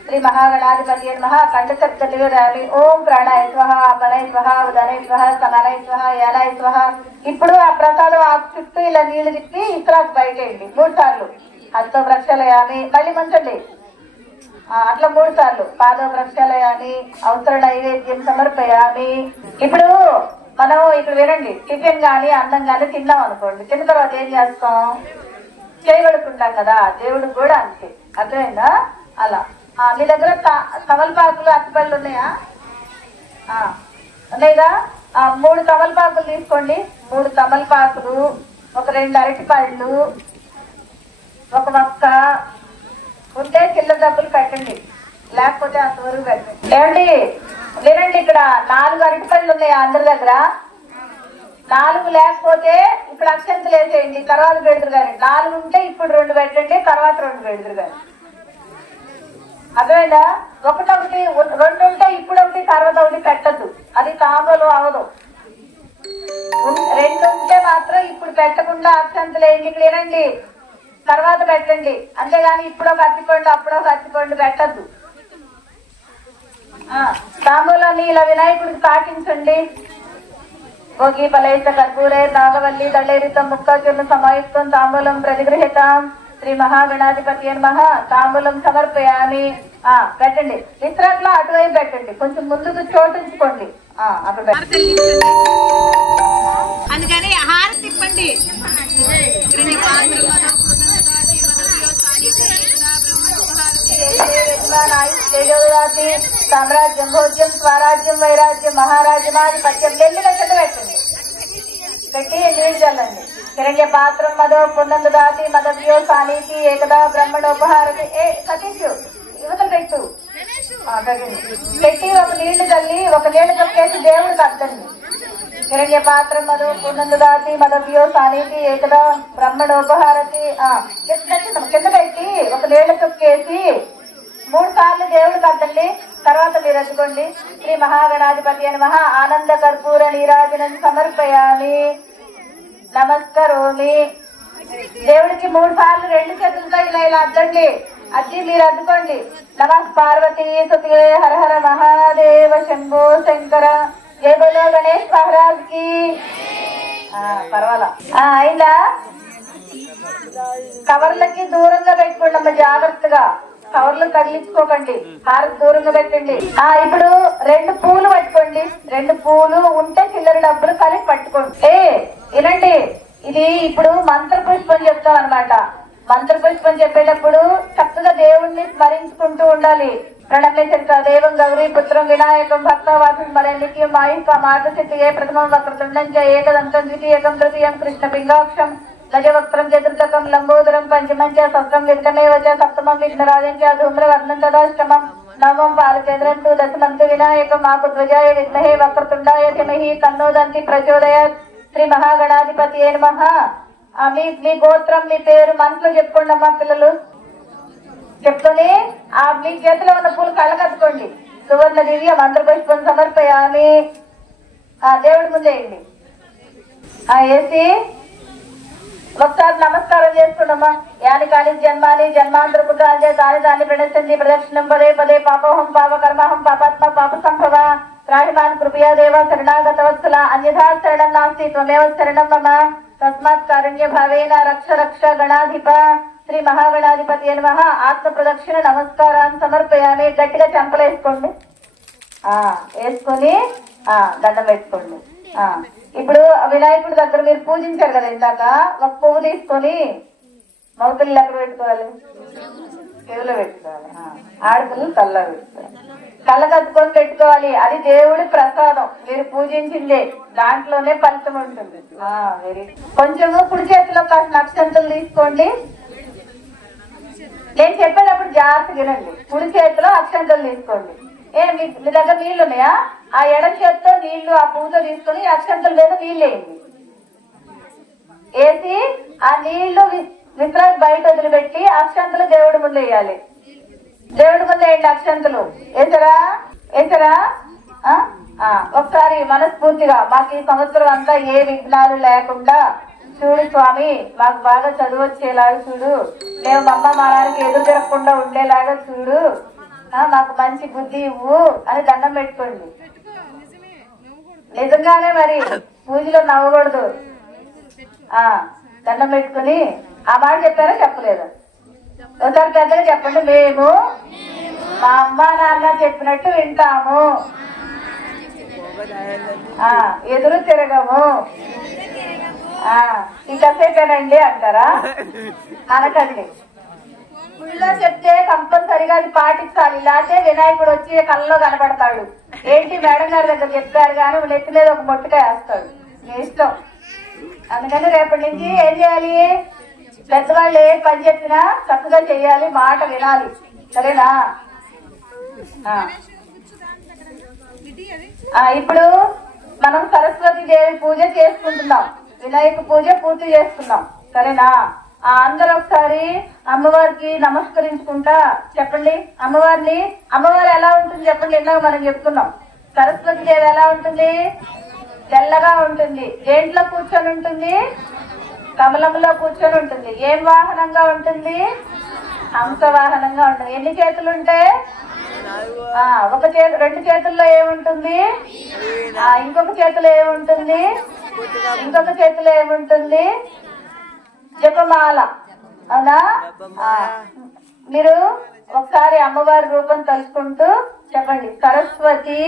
శ్రీ మహాగణాధిపతియే నమః. కంఠశబ్దలియో రామి. ఓం ప్రాణాయ స్వహ, అపనాయ స్వహ, ఉదానాయ స్వహ, సమానాయ స్వహ, యానాయ స్వహ. ఇప్పుడు ఆ ప్రసాదం ఆ చుట్టూ ఇలా నీళ్లు తిప్పి ఇతరాకు బయటేయండి 3 సార్లు. హస్తో ప్రక్షాళయామి. మళ్ళీ ముంచండి అట్లా 3 సార్లు. పాదో ప్రక్షాళయామి. అవసర నైవేద్యం సమర్పయామి. ఇప్పుడు మనం ఇక్కడ వినండి, టిఫిన్ గాని అన్నం గాని తిన్నాం అనుకోండి, తిన్న తర్వాత ఏం చేస్తాం? చేయగలుగుతుంటాం కదా, దేవుడికి కూడా అంతే. అర్థమైందా? అలా మీ దగ్గర తమలపాకులు అరటిపళ్ళు ఉన్నాయా? ఉన్నాయిగా. 3 తమలపాకులు తీసుకోండి. 3 తమలపాకులు, ఒక 2 అరటిపళ్ళు, ఒక వక్క ఉంటే చిల్లర డబ్బులు పెట్టండి, లేకపోతే అంతవరకు పెట్టండి. ఏమండి వినండి, ఇక్కడ 4 అరటిపళ్ళు ఉన్నాయా అందరి దగ్గర? 4 లేకపోతే ఇక్కడ అక్షంతలు వేసేయండి, తర్వాత పెడుతురు కానీ. 4 ఉంటే ఇప్పుడు 2 పెట్టండి, తర్వాత 2 పెడుతురు కానీ. అర్థమైందా? 1 2 ఉంటే ఇప్పుడు 1 తర్వాత 1 పెట్టద్దు, అది తాంబూలం అవదు. 2 ఉంటే మాత్రం ఇప్పుడు పెట్టకుండా అక్షంతలు వేయండి. ఇక్కడ వినండి, తర్వాత పెట్టండి. అంతేగాని ఇప్పుడు ఒక అరటిపండు అప్పుడు ఒక అరటిపండు పెట్టద్దు. తాంబూలాన్ని ఇలా వినాయకుడికి పాటించండి. భోగి ఫలైత కర్పూరే నాగవల్లి దళేరితం ముక్కాచుర్ణ సమాయుక్తం తాంబూలం ప్రతిగృహ్యతాం. శ్రీ మహాగణాధిపతియే నమః. తాంబూలం సమర్పయామి. పెట్టండి. ఇతరట్లా అటువైపు పెట్టండి, కొంచెం ముందుకు చోటించుకోండి. అప్పుడు అందుకని హారతి తిప్పండి. సామ్రాజ్యం భోజ్యం స్వరాజ్యం వైరాజ్యం మహారాజ్యం ఆధిపత్యం మెల్లిగా చెట్టు పెట్టండి. పెట్టి నీళ్ళు చల్లండి. హిరణ్య పాత్రం మదో పున్నందు దాతి మదవ్యో సానీతి ఏకదా బ్రహ్మణోపహారతి. సతీష్ యువతలు పెట్టు పెట్టి ఒక నీళ్లు తల్లి ఒక నీళ్లు తొక్కేసి దేవుడికి అర్థండి. హిరణ్య పాత్రం మధు పున్నందు దాతి మదవ్యో సానీతి ఏకదా బ్రహ్మణోపహారతి. కింద పెట్టి ఒక నీళ్లు తొక్కేసి 3 సార్లు దేవుడికి అర్థండి. తర్వాత మీరు అద్దుకోండి. శ్రీ మహాగణాధిపతి అని మహా ఆనంద కర్పూర నీరాజనం సమర్పయామి నమస్కరోమి. దేవుడికి 3 సార్లు 2 చేతులతో ఇలా అద్దండి. అద్ది మీరు అద్దుకోండి. నమః పార్వతీ సుతే హర హర మహాదేవ శంభో శంకర జయ బోలో గణేష్ మహారాజ్ కి. పర్వాలా అయిందా? కవర్లకి దూరంగా పెట్టుకోండి అమ్మ, జాగ్రత్తగా కవర్లు తగిలించుకోకండి. హారతి దూరంగా పెట్టండి. ఇప్పుడు 2 పూలు పట్టుకోండి. 2 పూలు ఉంటే చిల్లర డబ్బులు కలిపి పట్టుకోండి. వినండి, ఇది ఇప్పుడు మంత్ర పుష్పం చెప్తాం అనమాట. మంత్ర పుష్పం చెప్పేటప్పుడు చక్కగా దేవుణ్ణి స్మరించుకుంటూ ఉండాలి. ప్రణమ్యచరిత దేవం గౌరీ పుత్రం వినాయకం భక్తవాసం మరణ్యం మాయుక మాతసిద్ధే ప్రథమం వక్రతుండం చ ఏకదంతం ద్వితీయకం తృతీయం కృష్ణ పింగాక్షం గజవక్త్రం చతుర్థకం లంబోదరం పంచమం చ సప్తం విఘ్నమేవ చ సప్తమం విఘ్నరాజం చ ధూమ్రవర్ణం తదాష్టమం నవమం పాలచంద్రం తు దశమం తు వినాయకం ఆకుధ్వజాయ విద్మహే వక్రతుండాయ ధీమహి తన్నో దంతి ప్రచోదయాత్. శ్రీ మహాగణాధిపతి నమః. మీ గోత్రం మీ పేరు మనసులో చెప్పుకోండి అమ్మా పిల్లలు. చెప్పుకొని మీ చేతిలో ఉన్న పూలు కళ్ళకత్తుకోండి. సువర్ణ దివ్య మంత్ర పుష్పం సమర్పయామి. దేవుడి ముందేయండి. వేసి ఒకసారి నమస్కారం చేసుకుంటామా. యాని కాని జన్మాని జన్మాంతర పుత్రాంజే దాని దాన్ని ప్రణశంతి ప్రదక్షిణం పదే పదే పాపోహం పాపకర్మహం పాపాత్మ పాప సంభవ రాహిమాన్ కృపయా దేవ శరణాగత వత్సల అన్యథా శరణం నాస్తి త్వమేవ శరణం మమ తస్మాత్ కారుణ్య భావేన రక్ష రక్ష గణాధిప. శ్రీ మహాగణాధిపతి నమః. ఆత్మ ప్రదక్షిణ నమస్కారాన్ని సమర్పయామి. గట్టిగా చెంపలేసుకోండి. వేసుకొని దండం పెట్టుకోండి. ఇప్పుడు వినాయకుడి దగ్గర మీరు పూజించారు కదా ఇందాక, ఒక పువ్వు తీసుకొని మగపిల్లలు ఎక్కడ పెట్టుకోవాలి? చెవులో పెట్టుకోవాలి. ఆడపిల్లలు కళ్ళ పెట్టుకోవాలి. కళ్ళ కత్తుకొని పెట్టుకోవాలి. అది దేవుడి ప్రసాదం, మీరు పూజించిందే, దాంట్లోనే ఫలితం ఉంటుంది. వెరీ కొంచెము కుడి చేతిలో కాసిన అక్షంతలు తీసుకోండి. నేను చెప్పేటప్పుడు జాగ్రత్తగా వినండి. కుడి చేతిలో అక్షంతలు తీసుకోండి. మీ దగ్గర నీళ్లు ఉన్నాయా? ఆ ఎడం చేతితో నీళ్లు ఆ పువ్వుతో తీసుకొని అక్షంతల మీద నీళ్ళు వేయండి. వేసి ఆ నీళ్లు విశ్రాంతి బయట వదిలిపెట్టి అక్షంతలు దేవుడి ముందు వేయాలి. దేవుడి ముందు వేయండి అక్షంతలు. వేసారా? ఒకసారి మనస్ఫూర్తిగా మాకు ఈ సంవత్సరం అంతా ఏ విఘ్నాలు లేకుండా చూడు స్వామి, మాకు బాగా చదువు వచ్చేలాగా చూడు, మేము మా అమ్మ మా నాన్నకి ఎదురు తిరగకుండా ఉండేలాగా చూడు, మాకు మంచి బుద్ధి ఇవ్వు అని దండం పెట్టుకోండి. నిజంగానే మరి పూజలో నవ్వకూడదు. దండం పెట్టుకుని ఆ మాట చెప్పారా చెప్పలేదా? ఒకసారి పెద్దగా చెప్పండి. మేము మా అమ్మ నాన్న చెప్పినట్టు వింటాము, ఎదురు తిరగము. ఇంకాసేపేనండి అంటారా? అనకండి. గుళ్ళో చెప్తే కంపల్సరిగా అది పాటించాలి. లేకపోతే వినాయకుడు వచ్చి కళ్ళలో కనబడతాడు. ఏంటి మేడం గారి దగ్గర చెప్పారు కానీ నెత్తి మీద ఒక మొట్టికాయ వేస్తాడు. మీ ఇష్టం. అందుకని రేపటి నుంచి ఏం చేయాలి? పెద్దవాళ్ళు ఏ పని చెప్పినా చక్కగా చెయ్యాలి, మాట వినాలి. సరేనా? ఇప్పుడు మనం సరస్వతి దేవి పూజ చేసుకుంటున్నాం, వినాయక పూజ పూర్తి చేసుకున్నాం. సరేనా? అందరూ ఒకసారి అమ్మవారికి నమస్కరించుకుంటా చెప్పండి. అమ్మవారు ఎలా ఉంటుంది చెప్పండి. ఇందాక మనం చెప్తున్నాం సరస్వతి దేవి ఎలా ఉంటుంది? తెల్లగా ఉంటుంది. దేంట్లో కూర్చొని ఉంటుంది? కమలంలో కూర్చొని ఉంటుంది. ఏం వాహనంగా ఉంటుంది? హంస వాహనంగా ఉంటుంది. ఎన్ని చేతులు ఉంటాయి? రెండు చేతుల్లో ఏముంటుంది? ఇంకొక చేతిలో ఏముంటుంది? ఇంకొక చేతిలో ఏముంటుంది? జపమాల. అవునా? మీరు ఒకసారి అమ్మవారి రూపం తలుచుకుంటూ చెప్పండి. సరస్వతి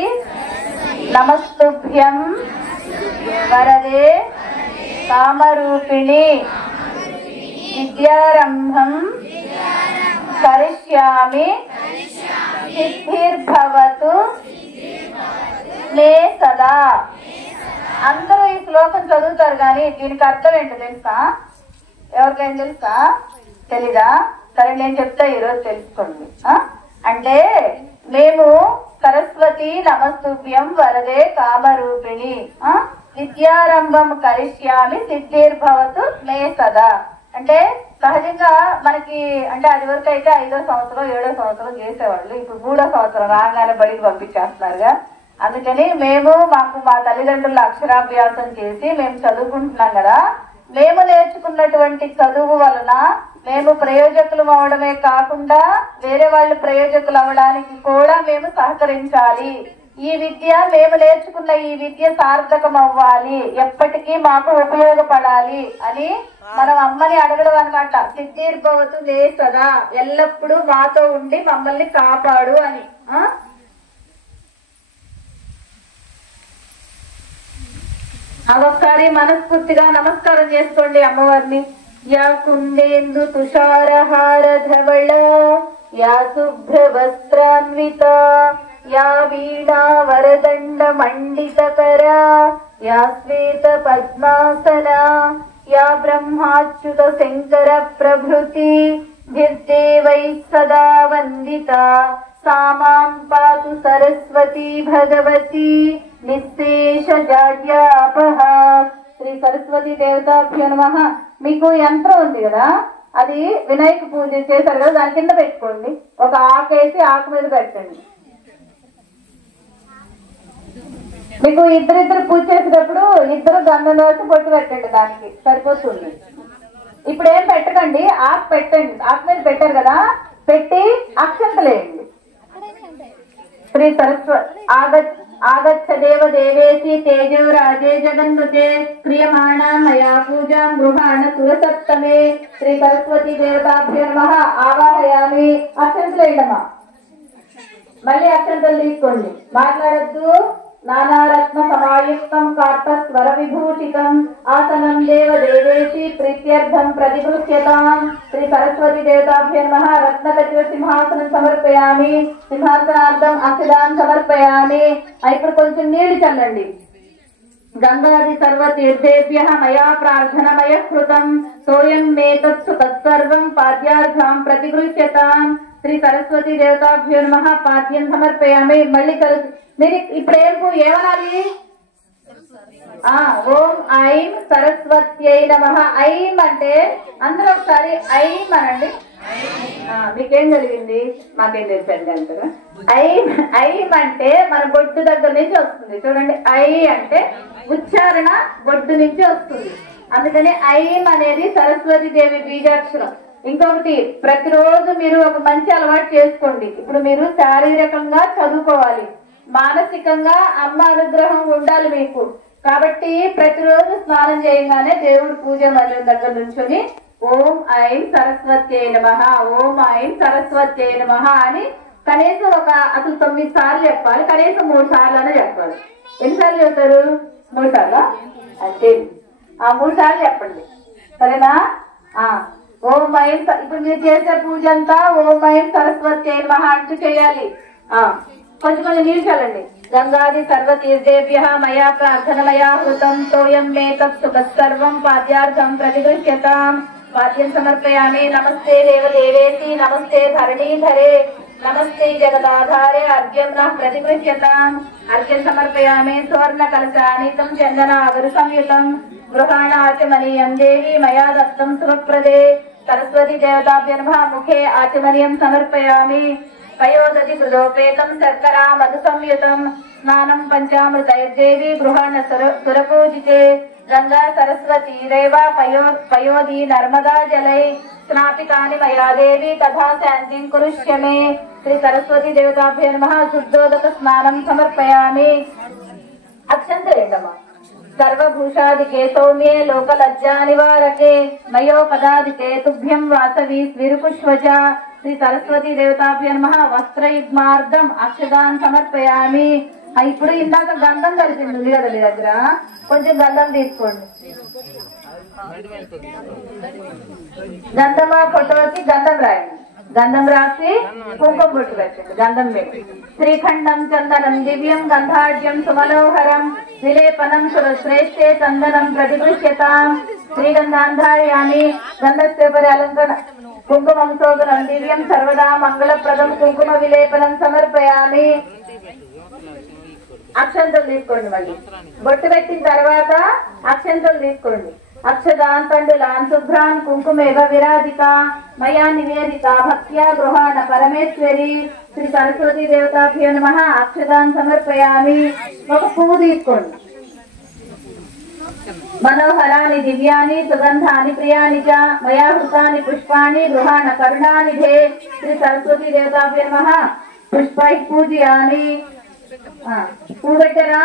నమస్తుభ్యం వరదే కామరూపిణి విద్యారంభం కరిష్యామి సిద్ధిర్భవతు మే సదా. అందరూ ఈ శ్లోకం చదువుతారు కానీ దీనికి అర్థం ఏంటో తెలుసా? ఎవరికైనా తెలుసా? తెలీదా? సరే నేను చెప్తా, ఈరోజు తెలుసుకోండి. అంటే మేము సరస్వతి నమస్తుభ్యం వరదే కామరూపిణి విద్యారంభం కరిష్యామి సిద్ధిర్భవతు మే సదా. అంటే సహజంగా మనకి అంటే అది వరకు అయితే 5వ సంవత్సరం 7వ సంవత్సరం చేసేవాళ్ళు, ఇప్పుడు 3వ సంవత్సరం రాగానే బడికి పంపించేస్తున్నారుగా. అందుకని మేము మాకు మా తల్లిదండ్రుల అక్షరాభ్యాసం చేసి మేము చదువుకుంటున్నాం కదా. మేము నేర్చుకున్నటువంటి చదువు వలన మేము ప్రయోజకులు అవడమే కాకుండా వేరే వాళ్ళు ప్రయోజకులు అవడానికి కూడా మేము సహకరించాలి. ఈ విద్య మేము నేర్చుకున్న ఈ విద్య సార్థకం అవ్వాలి, ఎప్పటికీ మాకు ఉపయోగపడాలి అని మనం అమ్మని అడగడం అనమాట. సిద్ధిర్భవతు మే సదా, ఎల్లప్పుడూ మాతో ఉండి మమ్మల్ని కాపాడు అని. ఒకసారి మనస్ఫూర్తిగా నమస్కారం చేసుకోండి అమ్మవారిని. యా కుందేందు తుషారహార ధవళ యా శుభ్ర వస్త్రాన్విత యా వీణా వరదండ మండితకర యా శ్వేత పద్మాసన యా బ్రహ్మాచ్యుత శంకర ప్రభృతి ధిర్దేవై సదా వందిత సామాం పాతు సరస్వతి భగవతి నిశేష జాడ్యాపహ. శ్రీ సరస్వతి దేవతాభ్యో నమః. మీకు యంత్రం ఉంది కదా, అది వినాయక పూజ చేశారు కదా, దాని కింద పెట్టుకోండి. ఒక ఆకు వేసి ఆకు మీద పెట్టండి. మీకు ఇద్దరిద్దరు పూజ చేసేటప్పుడు ఇద్దరు గంధం వేసి పొట్టు పెట్టండి, దానికి సరిపోతుంది. ఇప్పుడు ఏం పెట్టకండి, ఆకు పెట్టండి. ఆకు మీద పెట్టారు కదా, పెట్టి అక్షంతలేయండి. శ్రీ సరస్వతి ఆగచ్చ దేవ దేవేసి తేజో రాజే జగన్నుతే క్రియమాణ మయా పూజాం గృహాణ సురసప్తమే. శ్రీ సరస్వతి దేవతాభ్యో నమః. ఆవాహయామి. అక్షంతలేయడమా, మళ్ళీ అక్షంతలు తీసుకోండి, మాట్లాడద్దు. నానారత్న సమాయుక్తం కార్త స్వర విభూషితం ఆసనం దేవ దేవేశి ప్రీత్యర్థం ప్రతిగృహ్యతాం. శ్రీ సరస్వతి దేవతాభ్యో నమః. రత్నకచివ సింహాసనం సమర్పయామి. సింహాసనార్థం అక్షదాన్ సమర్పయామి. ఇప్పుడు కొంచెం నీళ్లు చల్లండి. గంగాది సర్వతీర్థేభ్యః మయా ప్రార్థనమయ కృతం సోయం మే తత్సు తత్సర్వం పాద్యార్థం ప్రతిగృహ్యతాం. శ్రీ సరస్వతి దేవతాభ్యో నమః. పాద్యం సమర్పయామి. మళ్ళీ మీరు ఇప్పుడు ఏమనాలి? ఓం ఐం సరస్వత్యై నమః. ఐం అంటే అందరూ ఒకసారి ఐం అనండి. మీకేం జరిగింది? మాకేం తెలిసండి అంటారా? ఐం అంటే మన బొడ్డు దగ్గర నుంచి వస్తుంది. చూడండి, ఐ అంటే ఉచ్చారణ బొడ్డు నుంచి వస్తుంది. అందుకని ఐం అనేది సరస్వతి దేవి బీజాక్షరం. ఇంకొకటి, ప్రతిరోజు మీరు ఒక మంచి అలవాటు చేసుకోండి. ఇప్పుడు మీరు శారీరకంగా చదువుకోవాలి, మానసికంగా అమ్మ అనుగ్రహం ఉండాలి మీకు. కాబట్టి ప్రతిరోజు స్నానం చేయగానే దేవుడి పూజ మందిరం దగ్గర నుంచొని ఓం ఐం సరస్వత్యై నమః, ఓం ఐం సరస్వత్యై నమః అని కనీసం అసలు 9 సార్లు చెప్పాలి. కనీసం 3 సార్లు అనే చెప్పాలి. ఎన్నిసార్లు చెప్తారు? 3 సార్లు అంటే 3 సార్లు చెప్పండి, సరేనా? ఓం ఐం. ఇప్పుడు మీరు చేసే పూజ అంతా ఓం ఐం సరస్వత్యై నమః అంటూ చేయాలి. కొంచెం నీళ్ళు చల్లండి. గంగాది సర్వతీర్థేభ్యః మయా ప్రార్థనమయా హృతం తోయం మే తత్సు తత్సర్వం పాద్యార్థం ప్రతిగృహ్యతాం. పాద్యం సమర్పయామి. నమస్తే దేవదేవేసి నమస్తే ధరణీధరే నమస్తే జగదాధారే అర్ఘ్యం నః ప్రతిగృహ్యతాం. అర్ఘ్యం సమర్పయామి. సువర్ణ కలశానీతం చందనాగరు సంయుతం గృహాణాచమనీయం దేవి మయా దత్తం శుభప్రదే. సరస్వతి దేవతాభ్యో నమః. ముఖే ఆచమనీయం సమర్పయామి. పయోదతి కృదోపేతం శర్కరా మధు సంయుతం స్నానం పంచామృతైర్దేవి గృహాణ సురపూజితే. గంగా సరస్వతి రేవ పయోది నర్మదా జలై స్నాపికాని మయా దేవి తథా శాంతిం కురుష్యమే. శ్రీ సరస్వతి దేవతాభ్యో నమః. శుద్ధోదక స్నానం సమర్పయామి. అక్షంతలేండమ్మా. సర్వభూషాదికే సౌమ్యే లోకలజ్జా నివారకే మయోపదాదికే తుభ్యం వాసవి స్విరుపుష్వచ. శ్రీ సరస్వతి దేవతాభ్యో నమః. వస్త్రయుగ్మార్థం అక్షదాన్ సమర్పయామి. ఇప్పుడు ఇందాక గంధం కలిసింది కదా మీ దగ్గర, కొంచెం గంధం తీసుకోండి. గంధమా ఫోటోకి గంధం రాయండి. గంధం రాసి కుంకుమ బొట్టు పెట్టండి. గంధం పెట్టి శ్రీఖండం చందనం దివ్యం గంధాఢ్యం సుమనోహరం విలేపనం శ్రేష్ఠే చందనం ప్రతిగృహ్యతాం శ్రీగంధాంధారయామి గంధస్యోపరి అలంకరణ కుంకుమం శోభనం దివ్యం సర్వదా మంగళప్రదం కుంకుమ విలేపనం సమర్పయామి. అక్షంతలు తీసుకోండి. మళ్ళీ బొట్టు పెట్టిన తర్వాత అక్షంతలు తీసుకోండి. అక్షదాన్ తండులాన్ శుభ్రాన్ కుంకుమేవ విరాజిత మయా నివేదిత భక్త్యా గృహాణ పరమేశ్వరి శ్రీ సరస్వతి దేవతాభ్యో నమః. అక్షదాన్ సమర్పయామి. ఒక పువ్వు తీసుకోండి. మనోహరాని దివ్యాని సుగంధాని ప్రియాని చ మయా హృతాని పుష్పాని గృహాణ కరుణానిధే శ్రీ సరస్వతి దేవతాభ్యో నమః. పుష్పై పూజయామి. పువ్వు పెట్టరా?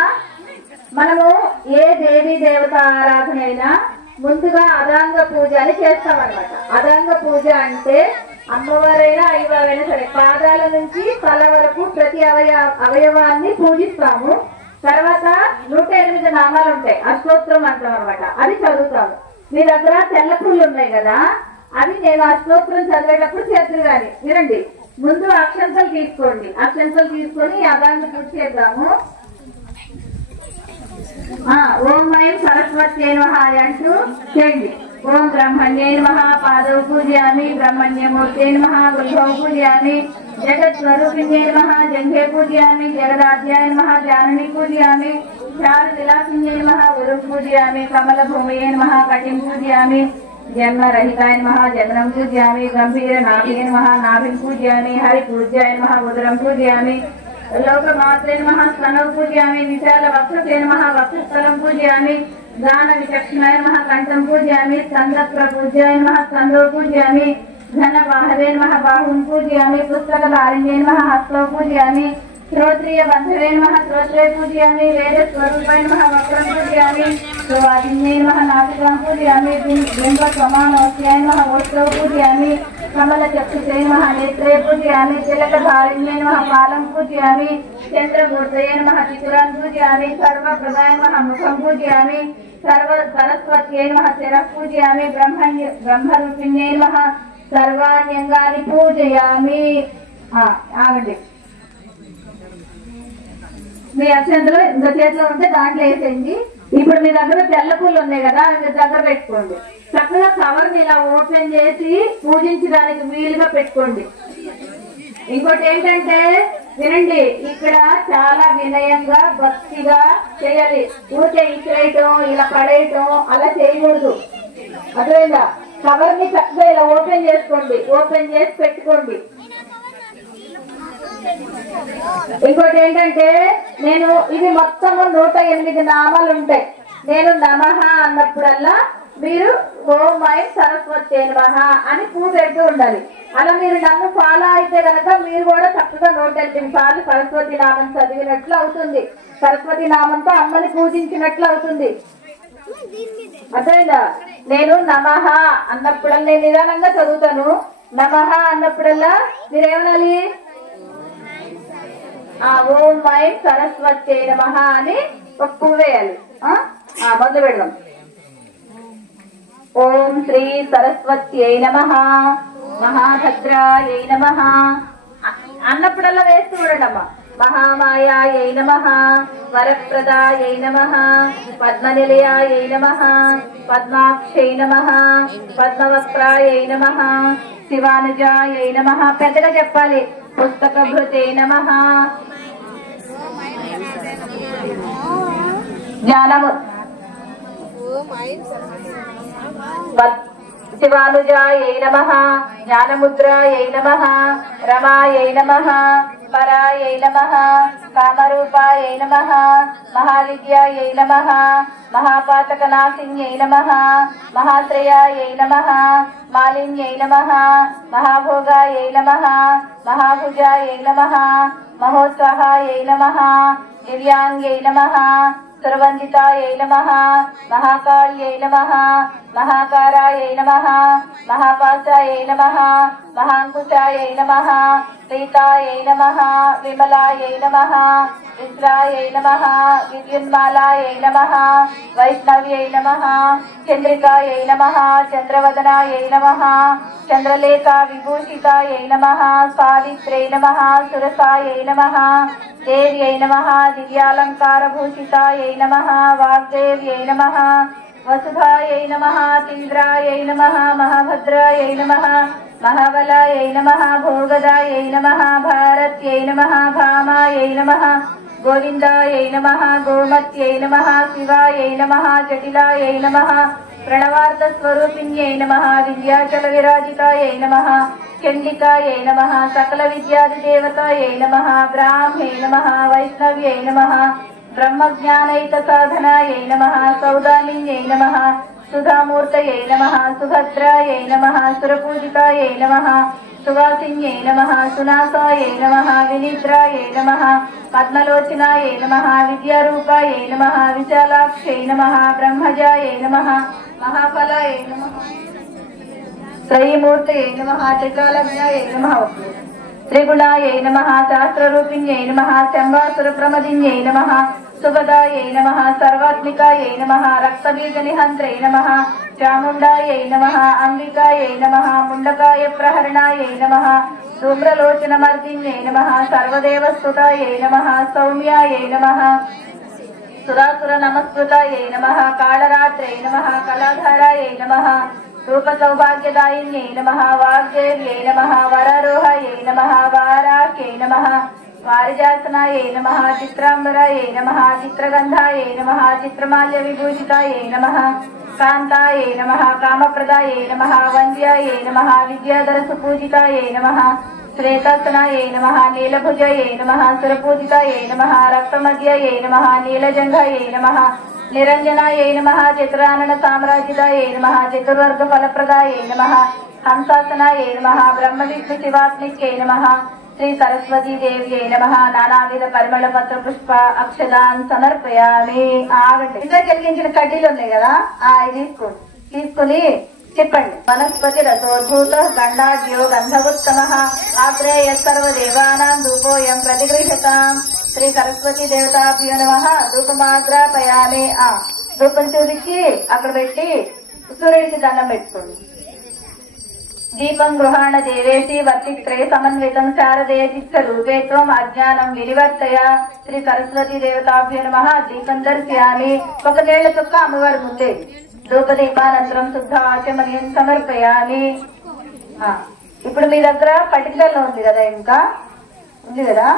మనము ఏ దేవి దేవత ఆరాధన అయినా ముందుగా అదాంగ పూజ అని చేస్తామన్నమాట. అదాంగ పూజ అంటే అమ్మవారైనా అయ్యవారైనా సరే పాదాల నుంచి తల వరకు ప్రతి అవయవాన్ని పూజిస్తాము. తర్వాత 108 నామాలు ఉంటాయి, అష్టోత్తరం అంటాం అనమాట. అది చదువుతాము. మీ దగ్గర తెల్ల పూలు ఉన్నాయి కదా, అవి నేను అష్టోత్తరం చదివేటప్పుడు చేతులు కానీ వినండి. ముందు అక్షంతలు తీసుకోండి. అక్షంతలు తీసుకొని అదాంగ పూజ చేద్దాము. ఓం ఐం సరస్వత్యై నమః అంటూ చేయండి. ఓం బ్రహ్మణ్యై నమః పాదౌ పూజయామి బ్రహ్మణ్యమూర్తై నమః వృద్ధౌ పూజయామి జగత్ స్వరూపిణ్యై నమః జంఘే పూజయామి జగదాద్యాయ నమః జానని పూజయామి చారు విలాసిన్యై నమః ఉరు పూజయామి కమల భూమయే నమః కటిం పూజయామి జన్మ రహితాయ నమః జగనం పూజయామి గంభీర నాభియే నమః నాభిం పూజయామి హరి పూజ్యాయ నమః ఉదరం పూజయామి లోకమాత్రే నమః స్తనౌ పూజయామి విశాల వక్షసే నమః వక్షస్థలం పూజయామి గాన విచక్షణాయ నమః కంఠం పూజయామి స్కంద పూజ్యాయ నమః స్కందో పూజయామి ఘన బాహవే నమః బాహుం పూజయామి పుస్తక ధారిణ్యే నమః హస్తౌ పూజయామి శ్రోత్రియ బంధవే నమః శ్రోత్రే పూజయామి వేద స్వరూపాయ నమః వక్రం పూజయామి స్వాదిన్యే నమః నాసికాం పూజయామి బింబ సమానోస్యాయ నమః ఓష్ఠౌ పూజయామి కమల చక్షుషే నమః నేత్రే పూజయామి తిలక ధారిణ్యే నమః పాలం పూజయామి చంద్రమూర్తయే నమః చితురాన్ పూజయామి సర్వ ప్రదాయ నమః ముఖం పూజయామి సర్వ సరస్వత్యై నమః శిరః పూజయామి బ్రహ్మరూపిణ్యై నమః సర్వాణ్యంగాని పూజయామి. ఆగండి. మీ అక్షంతలు ఇంత చేతిలో ఉంటే దాంట్లో వేసేయండి. ఇప్పుడు మీ దగ్గర తెల్ల పూలు ఉన్నాయి కదా, మీ దగ్గర పెట్టుకోండి. చక్కగా కవర్ని ఇలా ఓపెన్ చేసి పూజించడానికి వీలుగా పెట్టుకోండి. ఇంకోటి ఏంటంటే వినండి, ఇక్కడ చాలా వినయంగా భక్తిగా చేయాలి. ఊరికే ఇచ్చేయటం ఇలా పడేయటం అలా చేయకూడదు. అదేవిధంగా కవర్ ని చక్కగా ఇలా ఓపెన్ చేసుకోండి, ఓపెన్ చేసి పెట్టుకోండి. ఇంకోటి ఏంటంటే నేను ఇది మొత్తము 108 నామాలు ఉంటాయి. నేను నమః అన్నప్పుడల్లా మీరు ఓం ఐం సరస్వత్యై నమః అని పూజ పెడుతూ ఉండాలి. అలా మీరు నన్ను ఫాలో అయితే కనుక మీరు కూడా చక్కగా 108 సార్లు సరస్వతి నామం చదివినట్లు అవుతుంది. సరస్వతి నామంతో అమ్మని పూజించినట్లు అవుతుంది. అర్థమైందా? నేను నమః అన్నప్పుడల్లా నేను నిదానంగా చదువుతాను. నమః అన్నప్పుడల్లా మీరేమనాలి? ఓం ఐం సరస్వత్యై నమః అని ఒక పువ్వు వేయాలి. మొదలు పెడదాం. ఓం శ్రీ సరస్వత్యై నమః మహాభద్రాయై నమః అన్నప్పుడల్లా వేస్తూ చూడండమ్మా. మహామాయాయై నమః వరప్రదాయై నమః పద్మనిలయాయై నమః పద్మాక్షై నమః పద్మవక్త్రాయై నమః శివానుజాయై నమః. పెద్దగా చెప్పాలి. పుస్తకభృతే నమః శివానుజాయై నమః జ్ఞానముద్రాయై నమః రమాయై నమః పరాయై నమః కామరూపాయై నమః మహావిద్యాయై నమః మహాపాతకనాశిన్యై నమః మహాశ్రేయాయై నమః మాలిన్యై నమః మహాభోగాయై నమః మహాభుజాయై నమః మహోత్సాహాయై నమః దివ్యాంగ్యై నమః సురవందితాయై నమః మహాకాళ్యై నమః మహాకారాయై నమః మహాపాశాయై నమః మహాంకుశాయై నమః सीतायै नमः विमलायै नमः विश्रायै नमः विद्युन्मालायै नमः वैष्णव्यै नमः चंद्रिकायै नमः चंद्रवदनायै नमः चंद्रलेखा विभूषितायै नमः सावित्र्यै नमः सुरसायै नमः देव्यै नमः दिव्यालंकारभूषितायै नमः वाग्देव्यै नमः वसुधायै नमः तीव्रायै नमः महाभद्रायै नमः महाबलायै नमः भोगदायै नमः भारत्यै नमः भामायै नमः गोविन्दायै नमः गोमत्यै नमः शिवायै नमः जटिलायै नमः प्रणवार्थस्वरूपिण्यै नमः विद्याचलविराजितायै नमः चण्डिकायै नमः सकलविद्यादिदेवतायै नमः ब्राह्म्यै नमः वैष्णव्यै नमः ब्रह्मज्ञानैकसाधनायै नमः सौदामिन्यै नमः सुधामूर्तये नमः सुभद्रायै नमः सुरपूजितायै नमः सुवासिन्यै नमः सुनासायै नमः विनिद्रायै नमः पद्मलोचनायै नमः विद्यारूपायै नमः विशालाक्षै नमः ब्रह्मजायै नमः महाफलायै नमः त्रयीमूर्तये नमः त्रिकालज्ञायै नमः त्रिगुणायै नमः शास्त्ररूपिण्यै नमः शम्भासुरप्रमदिन्यै नमः सुभदायै नमः सर्वात्मिकायै नमः रक्तबीजनिहन्त्रै नमः चामुण्डायै नमः अंबिकायै नमः मुण्डकाय प्रहरणायै नमः धूम्रलोचनमर्दिन्यै नमः सर्वदेवस्तुतायै नमः सौम्यायै नमः सुरासुरनमस्कृतायै नमः कालरात्रै नमः कलाधारायै नमः रूपसौभाग्यदायिन्यै नमः वाग्देव्यै नमः वरारोहायै नमः वाराख्यै नमः वारिजासनायै नमः चित्राम्बरायै नमः चित्रगन्धायै नमः चित्रमाल्यविभूषितायै नमः कान्तायै नमः कामप्रदायै नमः वन्द्यायै नमः विद्याधरसुपूजितायै नमः श्वेतासनायै नमः नीलभुजायै नमः सुरपूजितायै नमः रक्तमद्यायै नमः नीलजङ्घायै नमः निरञ्जनायै नमः चित्रानन साम्राजितायै नमः चतुर्वर्गफलप्रदायै नमः हंसासनायै नमः ब्रह्मविष्णु शिवात्मिकै नमः श्री सरस्वती देव्यै नमः నానావిధ పరిమళ పత్ర పుష్ప అక్షదాన్ సమర్పయామి. ఆగండి. ఇంకా కలిగించిన కడ్డీలు ఉన్నాయి కదా, ఇది తీసుకుని చెప్పండి. వనస్పతి రసోద్భూత గండాఢ్యో గంధవోత్తమ ఆగ్రేయ సర్వదేవానాం ధూపోయం ప్రతిగృహ్యతాం. శ్రీ సరస్వతి దేవతాభ్యో నమః. ధూపమాగ్రాపయామి. ధూపం చూపించి అక్కడ పెట్టి సూర్యుడికి దండం పెట్టుకోండి. దీపం గృహాణ దేవేశి వర్తిత్రే సమన్వితం శారదేతిష్ట రూపే త్వం అజ్ఞానం వినివర్తయ. శ్రీ సరస్వతి దేవతాభ్యో నమః. దీపం దర్శయామి. ఒక నీళ్ల చుక్క అమ్మవారి ముందే. ధూపదీపానంతరం శుద్ధ ఆచమనీయం సమర్పయామి. ఇప్పుడు మీ దగ్గర పటిక బెల్లం ఉంది కదా, ఇంకా ఉంది కదా,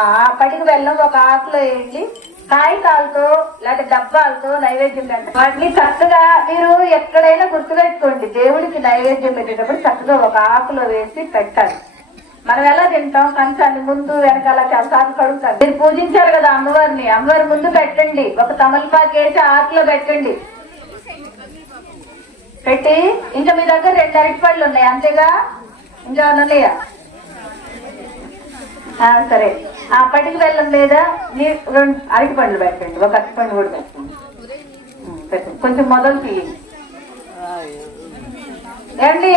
ఆ పటిక బెల్లం ఒక ఆకులో వేయండి. కాగితాలతో లేకపోతే డబ్బాలతో నైవేద్యం పెట్టండి. వాటిని చక్కగా మీరు ఎక్కడైనా గుర్తుపెట్టుకోండి. దేవుడికి నైవేద్యం పెట్టేటప్పుడు చక్కగా ఒక ఆకులో వేసి పెట్టాలి. మనం ఎలా తింటాం, కంచాన్ని ముందు వెనకాల చాలాసార్లు కడుగుతాం. మీరు పూజించారు కదా అమ్మవారిని, అమ్మవారి ముందు పెట్టండి. ఒక తమలపాకు వేసి ఆకులో పెట్టండి. పెట్టి ఇంకా మీ దగ్గర 2 అరటిపళ్ళు ఉన్నాయి అంతేగా, ఇంకా ఉన్నాయా? సరే, ఆ పటిక బెల్లం మీద 2 అరటిపండ్లు పెట్టండి. ఒక అరటిపండు కూడా పెట్టండి. కొంచెం మొదలు తీయండి. ఏమండి,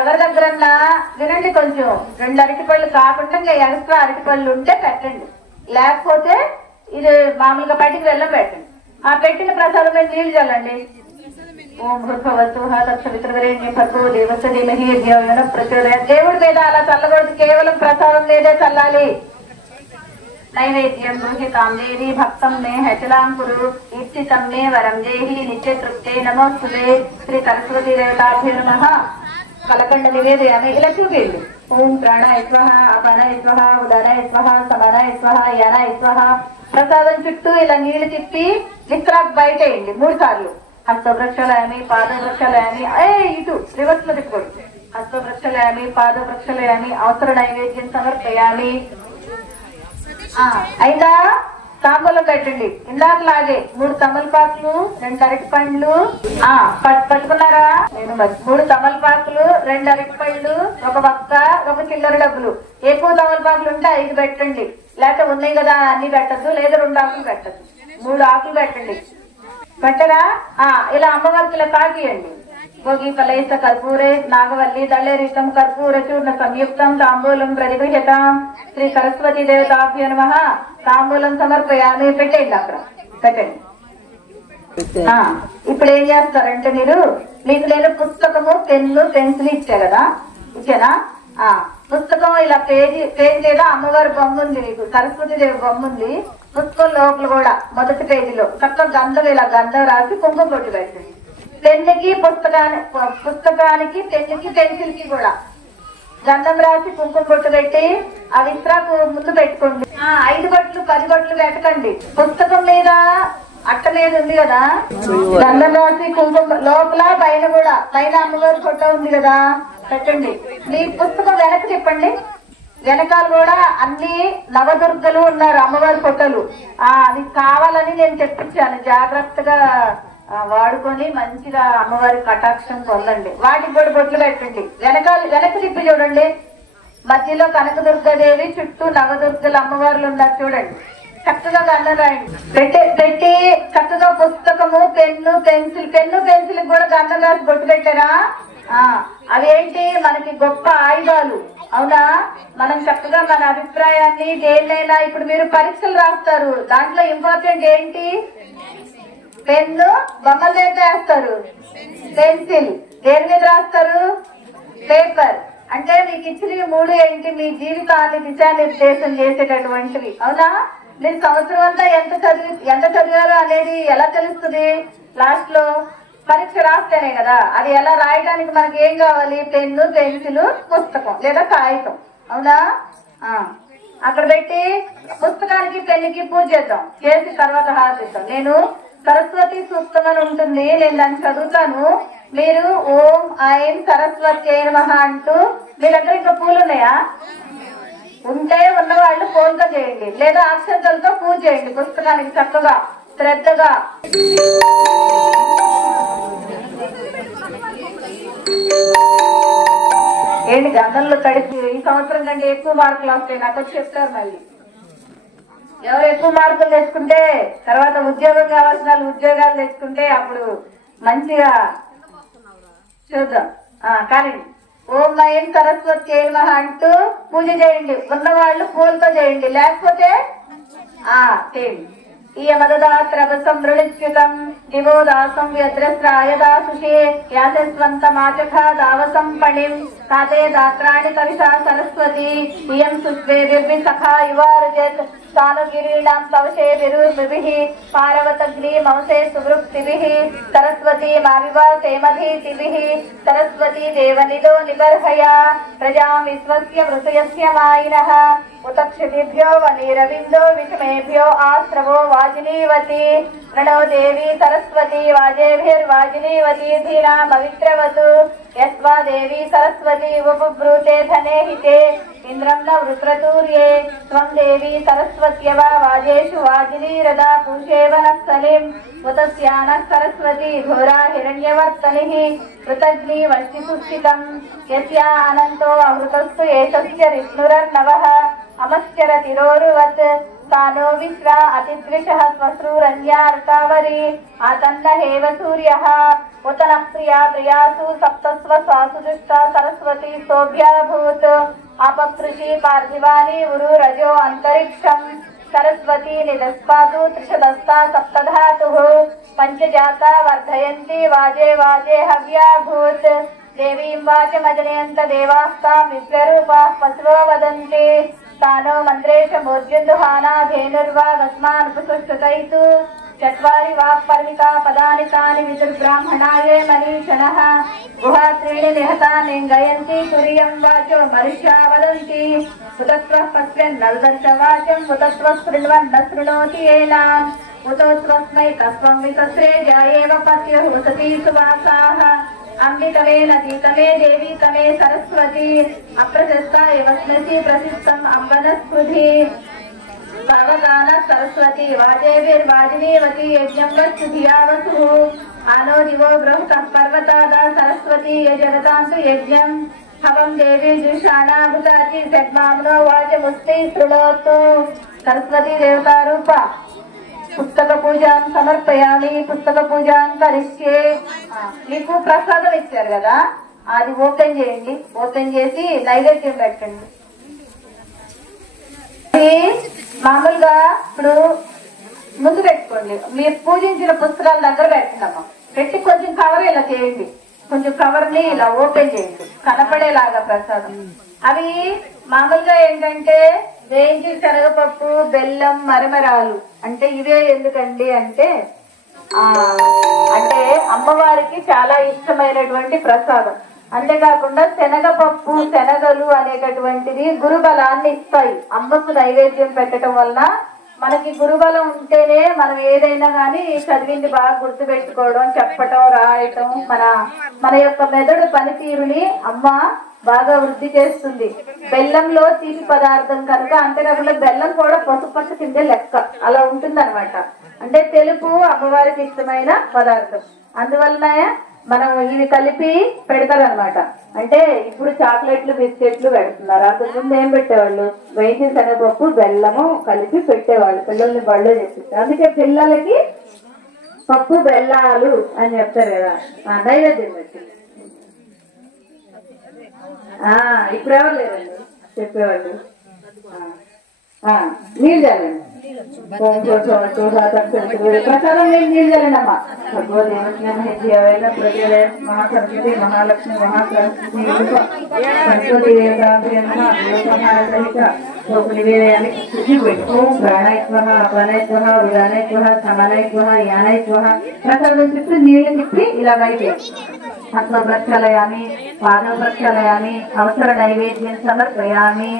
ఎవరి దగ్గరన్నా వినండి, కొంచెం 2 అరటిపళ్ళు కాకుండా ఇంకా ఎక్స్ట్రా అరటిపళ్ళు ఉంటే పెట్టండి. లేకపోతే ఇది మామూలుగా పటిక బెల్లం పెట్టండి. ఆ పెట్టిన ప్రసాదం మీద నీళ్లు చల్లండి. ఓం భూర్భువస్సు తత్సవితుర్వరేణ్యం భర్గో దేవస్య ధీమహి ధియో యో నః ప్రచోదయాత్. దేవుడి మీద అలా చల్లకూడదు, కేవలం ప్రసాదం మీదే చల్లాలి. నైవేద్యం గృహ్యతాం దేవి భక్తం మే హచలాం కురు ఈప్సితం మే వరం దేహి నిత్య తృప్తే నమోస్తుతే. శ్రీ సరస్వతి దేవతాభ్యో నమః. కలకండ నివేదయామి. ఇలా చూపేయండి. ఓం ప్రాణాయ స్వహ, అపానాయ స్వహ, ఉదానాయ స్వహ, సమానాయ స్వహ, యానాయ స్వహ. ప్రసాదం చుట్టూ ఇలా నీళ్లు తిప్పి విక్రాక్ బయట వేయండి 3 సార్లు. హస్తవృక్షలయామి, పాదవృక్షలయామి. ఇటు రివర్స్ లో తిప్పుకోండి. హస్తవృక్షలయామి, పాదవృక్షలయామి. అవసర నైవేద్యం సమర్పయామి. అయిందా? తాంబూలం పెట్టండి. ఇందాకలాగే 3 తమలపాకులు, 2 అరటిపండ్లు. పట్టుకున్నారా? 3 తమలపాకులు, 2 అరటిపండ్లు, ఒక వక్క, ఒక చిల్లర డబ్బులు. ఎక్కువ తమలపాకులు ఉంటే 5 పెట్టండి. లేకపోతే ఉన్నాయి కదా అన్ని పెట్టద్దు, లేదా 2 ఆకులు పెట్టద్దు. 3 ఆకులు పెట్టండి. పెట్టరా? ఇలా అమ్మవారికి ఇలా కాకియండి. भोगी फलैश्च कर्पूरे नागवल्ली दलेरितं कर्पूरचूर्ण संयुक्तं तांबूलं प्रतिगृह्यतां श्री सरस्वती देवताभ्यो नमः तांबूलं समर्पयामि పెట్టండి అక్కడ పెట్టండి ఇప్పుడు ఏం చేస్తారంటే మీకు నేను పుస్తకము పెన్ను పెన్సిల్ ఇచ్చా కదా ఇచ్చానా పుస్తకం ఇలా పేజీ మీద అమ్మవారి బొమ్మ ఉంది మీకు సరస్వతి దేవి బొమ్మ ఉంది పుస్తకం లోపల కూడా మొదటి పేజీలో చక్కగా గంధం ఇలా గంధం రాసి కుంకుమ బొట్టు పెట్టండి పెన్నుకి పుస్తకానికి పెన్నుకి పెన్సిల్ కి కూడా గంధం రాసి కుంకుమ బొట్టు పెట్టి ఆ విశ్రాకు ముందు పెట్టుకోండి 5 బొట్లు 10 బొట్లు పెట్టకండి పుస్తకం మీద అట్ట మీద ఉంది కదా గంధం రాసి కుంకుమ లోపల పైన కూడా పైన అమ్మవారి ఫోటో ఉంది కదా పెట్టండి మీ పుస్తకం వెనక్కి తిప్పండి వెనకాల కూడా అన్ని నవదుర్గలు ఉన్నారు అమ్మవారి ఫోటోలు అది కావాలని నేను తెప్పించాను జాగ్రత్తగా వాడుకొని మంచిగా అమ్మవారి కటాక్షం పొందండి వాటికి కూడా బొట్లు పెట్టండి వెనక్కి తిప్పి చూడండి మధ్యలో కనకదుర్గాదేవి చుట్టూ నవదుర్గలు అమ్మవార్లు ఉన్నారు చూడండి చక్కగా గంధం రాయండి పెట్టి చక్కగా పుస్తకము పెన్ను పెన్సిల్ కూడా గంధం రాసి బొట్టు పెట్టారా అవేంటి మనకి గొప్ప ఆయుధాలు అవునా మనం చక్కగా మన అభిప్రాయాన్ని దేన్నైనా ఇప్పుడు మీరు పరీక్షలు రాస్తారు దాంట్లో ఇంపార్టెంట్ ఏంటి పెన్ను బొమ్మల మీద వేస్తారు పెన్సిల్ దేని మీద రాస్తారు పేపర్ అంటే మీకు ఇచ్చినవి 3 ఏంటి మీ జీవితాన్ని దిశానిర్దేశం చేసేటటువంటివి అవునా మీరు సంవత్సరం అంతా ఎంత చదివారో అనేది ఎలా తెలుస్తుంది లాస్ట్ లో పరీక్ష రాస్తేనే కదా అది ఎలా రాయడానికి మనకి ఏం కావాలి పెన్ను పెన్సిల్ పుస్తకం లేదా కాగితం అవునా అక్కడ పెట్టి పుస్తకానికి పెన్నుకి పూజ చేద్దాం చేసి తర్వాత హారతిద్దాం నేను సరస్వతి సూక్తం అని ఉంటుంది నేను దాన్ని చదువుతాను మీరు ఓం ఐం సరస్వతి నమః అంటూ మీ దగ్గర ఇంకా పూలు ఉన్నాయా ఉంటే ఉన్నవాళ్ళు పూలతో చేయండి లేదా అక్షంతలతో పూజ చేయండి పుస్తకానికి చక్కగా శ్రద్ధగా ఏంటి గంధంలో తడిపి ఈ సంవత్సరం కంటే ఎక్కువ మార్కులు వస్తాయి నాకు వచ్చి చెప్తారు మళ్ళీ ఎవరు ఎక్కువ మార్కులు తెచ్చుకుంటే తర్వాత ఉద్యోగం కావాల్సిన ఉద్యోగాలు తెచ్చుకుంటే అప్పుడు మంచిగా చూద్దాం కానీ ఓం ఐం సరస్వతి నమః అంటూ పూజ చేయండి ఉన్నవాళ్ళు పూలతో చేయండి లేకపోతే చేయండి ఈయమదాత్రవసం మృళిచ్యుతం దివోదాసం వ్యద్రస్రాయదాసుషే యాసస్వంతమాచఖా దావసం పణిం తాతే దాత్రాణి కవిషా సరస్వతి ఇయం సుస్వేభిర్భి సఖా యువారుజత్ సానుగిరీణాం తవశేభిరుర్భిః పారవతగ్ని మంసే సువృక్తిభిః సరస్వతి మావివా సేమధీతిభిః సరస్వతి దేవనిదో నిబర్హయా ప్రజాం విశ్వస్య వృషయస్య మాయినః ఉతక్షితిభ్యో వనీరవిందో విషమేభ్యో ఆశ్రవో వాజినీవతి ప్రణో దేవి సరస్వతి వాజేభిర్వాజినీవతి ధీరామవిత్రవతు యస్వా దేవి సరస్వతి ఉపబ్రూతే ధనే హితే ఇంద్రం న వృత్రతూర్యే త్వం దేవి సరస్వత్యవ వాజేషు వాజినీరదా పూషేవ నఃసలిం ఉతస్యానః సరస్వతి ఘోరా హిరణ్యవర్తనిః కృతజ్ఞీ వష్టిసుస్థితం యస్యా అనంతో అమృతస్తు ఏతస్య రిష్ణురర్నవః అమశ్చరతిరోరువత్ తానో విశ్వ అతిద్విషః స్వశ్రూరన్యా ఋతావరి ఆతన్న హేవ సూర్యః ఉతనః ప్రియా ప్రియాసు సప్తస్వసాసు దుష్టా సరస్వతి శోభ్యాభూత్ అపకృషి పార్థివాని ఉరు రజో అంతరిక్షం సరస్వతి నిదస్పాతు త్రిషదస్తా సప్తధాతుః పంచజాత వర్ధయంతి వాజే వాజే హవ్యాభూత్ దేవీం వాచమజనయంత దేవాస్తాం విశ్వరూపాః పశవో వదంతి తానో మంత్రేషమోర్జుందుహానా ధేనుర్వా వస్మానుపసుష్టతైతు చత్వారి వాక్పర్మికా పదాని తాని విదుర్బ్రాహ్మణాయే మనీషణః గుహాత్రీణి నిహతానింగయంతి తురియం వాచో మనుష్యా వదంతి ఉతత్వః పశ్యన్నల్దర్శ వాచం ఉతత్వః శృణ్వన్న శృణోతి ఏనాం ఉతోస్వస్మై కస్వం విసస్రే జాయేవ పత్యుః వసతి సువాసాః అమృతమే నదీతమే దేవి తమే సరస్వతి అప్రశస్తా ఏవస్మసి ప్రసిద్ధం అంబనస్పృధి సావధాన సరస్వతి వాజేభిర్వాజినీవతి యజ్ఞం వస్తు ధియావసు ఆనో దివో బృహతః పర్వతాదా సరస్వతి యజగతాంతు యజ్ఞం హవం దేవి జుషాణాభుతాచి షడ్మామ్నో వాచముస్తి శృణోతు సరస్వతి దేవతా రూప పుస్తక పూజాం సమర్పయామి, పుస్తక పూజాం కరిష్యే. మీకు ప్రసాదం ఇచ్చారు కదా, అది ఓపెన్ చేయండి. ఓపెన్ చేసి నైవేద్యం పెట్టండి. మామూలుగా ఇప్పుడు ముందు పెట్టుకోండి, మీరు పూజించిన పుస్తకాల దగ్గర పెట్టండమ్మా. పెట్టి కొంచెం కవర్ ఇలా చేయండి, కొంచెం కవర్ ని ఇలా ఓపెన్ చేయండి కనపడేలాగా ప్రసాదం. అవి మామూలుగా ఏంటంటే వేయించి శనగపప్పు, బెల్లం, మరమరాలు. అంటే ఇవే ఎందుకండి అంటే అంటే అమ్మవారికి చాలా ఇష్టమైనటువంటి ప్రసాదం. అంతేకాకుండా శనగపప్పు, శనగలు అనేటటువంటిది గురుబలాన్ని ఇస్తాయి. అమ్మకు నైవేద్యం పెట్టడం వలన మనకి గురుబలం ఉంటేనే మనం ఏదైనా గానీ చదివింది బాగా గుర్తు పెట్టుకోవడం, చెప్పటం, రాయటం, మన యొక్క మెదడు పనితీరుని అమ్మ బాగా వృద్ధి చేస్తుంది. బెల్లంలో తీపి పదార్థం కనుక, అంతేకాకుండా బెల్లం కూడా పసుపచ్చ కిందే లెక్క అలా ఉంటుంది అనమాట. అంటే తెలుపు అమ్మవారికి ఇష్టమైన పదార్థం. అందువలన మనం ఇవి కలిపి పెడతారనమాట. అంటే ఇప్పుడు చాక్లెట్లు, బిస్కెట్లు పెడుతున్నారు. అంతకుముందు ఏం పెట్టేవాళ్ళు? వేయించిన శనగపప్పు, బెల్లము కలిపి పెట్టేవాళ్ళు. పిల్లల్ని బళ్ళు చేపిస్తారు. అందుకే పిల్లలకి పప్పు బెల్లాలు అని చెప్తారు కదా, నైవేద్యం పెట్టి. ఇప్పుడు ఎవరు లేరండి చెప్పేవాళ్ళు. నీళ్ళు చల్లండి, ప్రసాదం నీళ్ళు చల్లండి అమ్మా. మహాసరస్వతి, మహాలక్ష్మి, మహాసరస్వతి సరస్వతి నివేదయాన్ని ఓం ప్రాణైత్వ, అపానైత్వ, ఉదానైత్వ, సమానైత్వ, యానైత్వ. ప్రసాదం చుట్టూ నీళ్ళు తిప్పి ఇలా బయట ఆత్మ ప్రక్షాళయామి, పాదం ప్రక్షాళయామి, అవసర నైవేద్యం సమర్పయామి.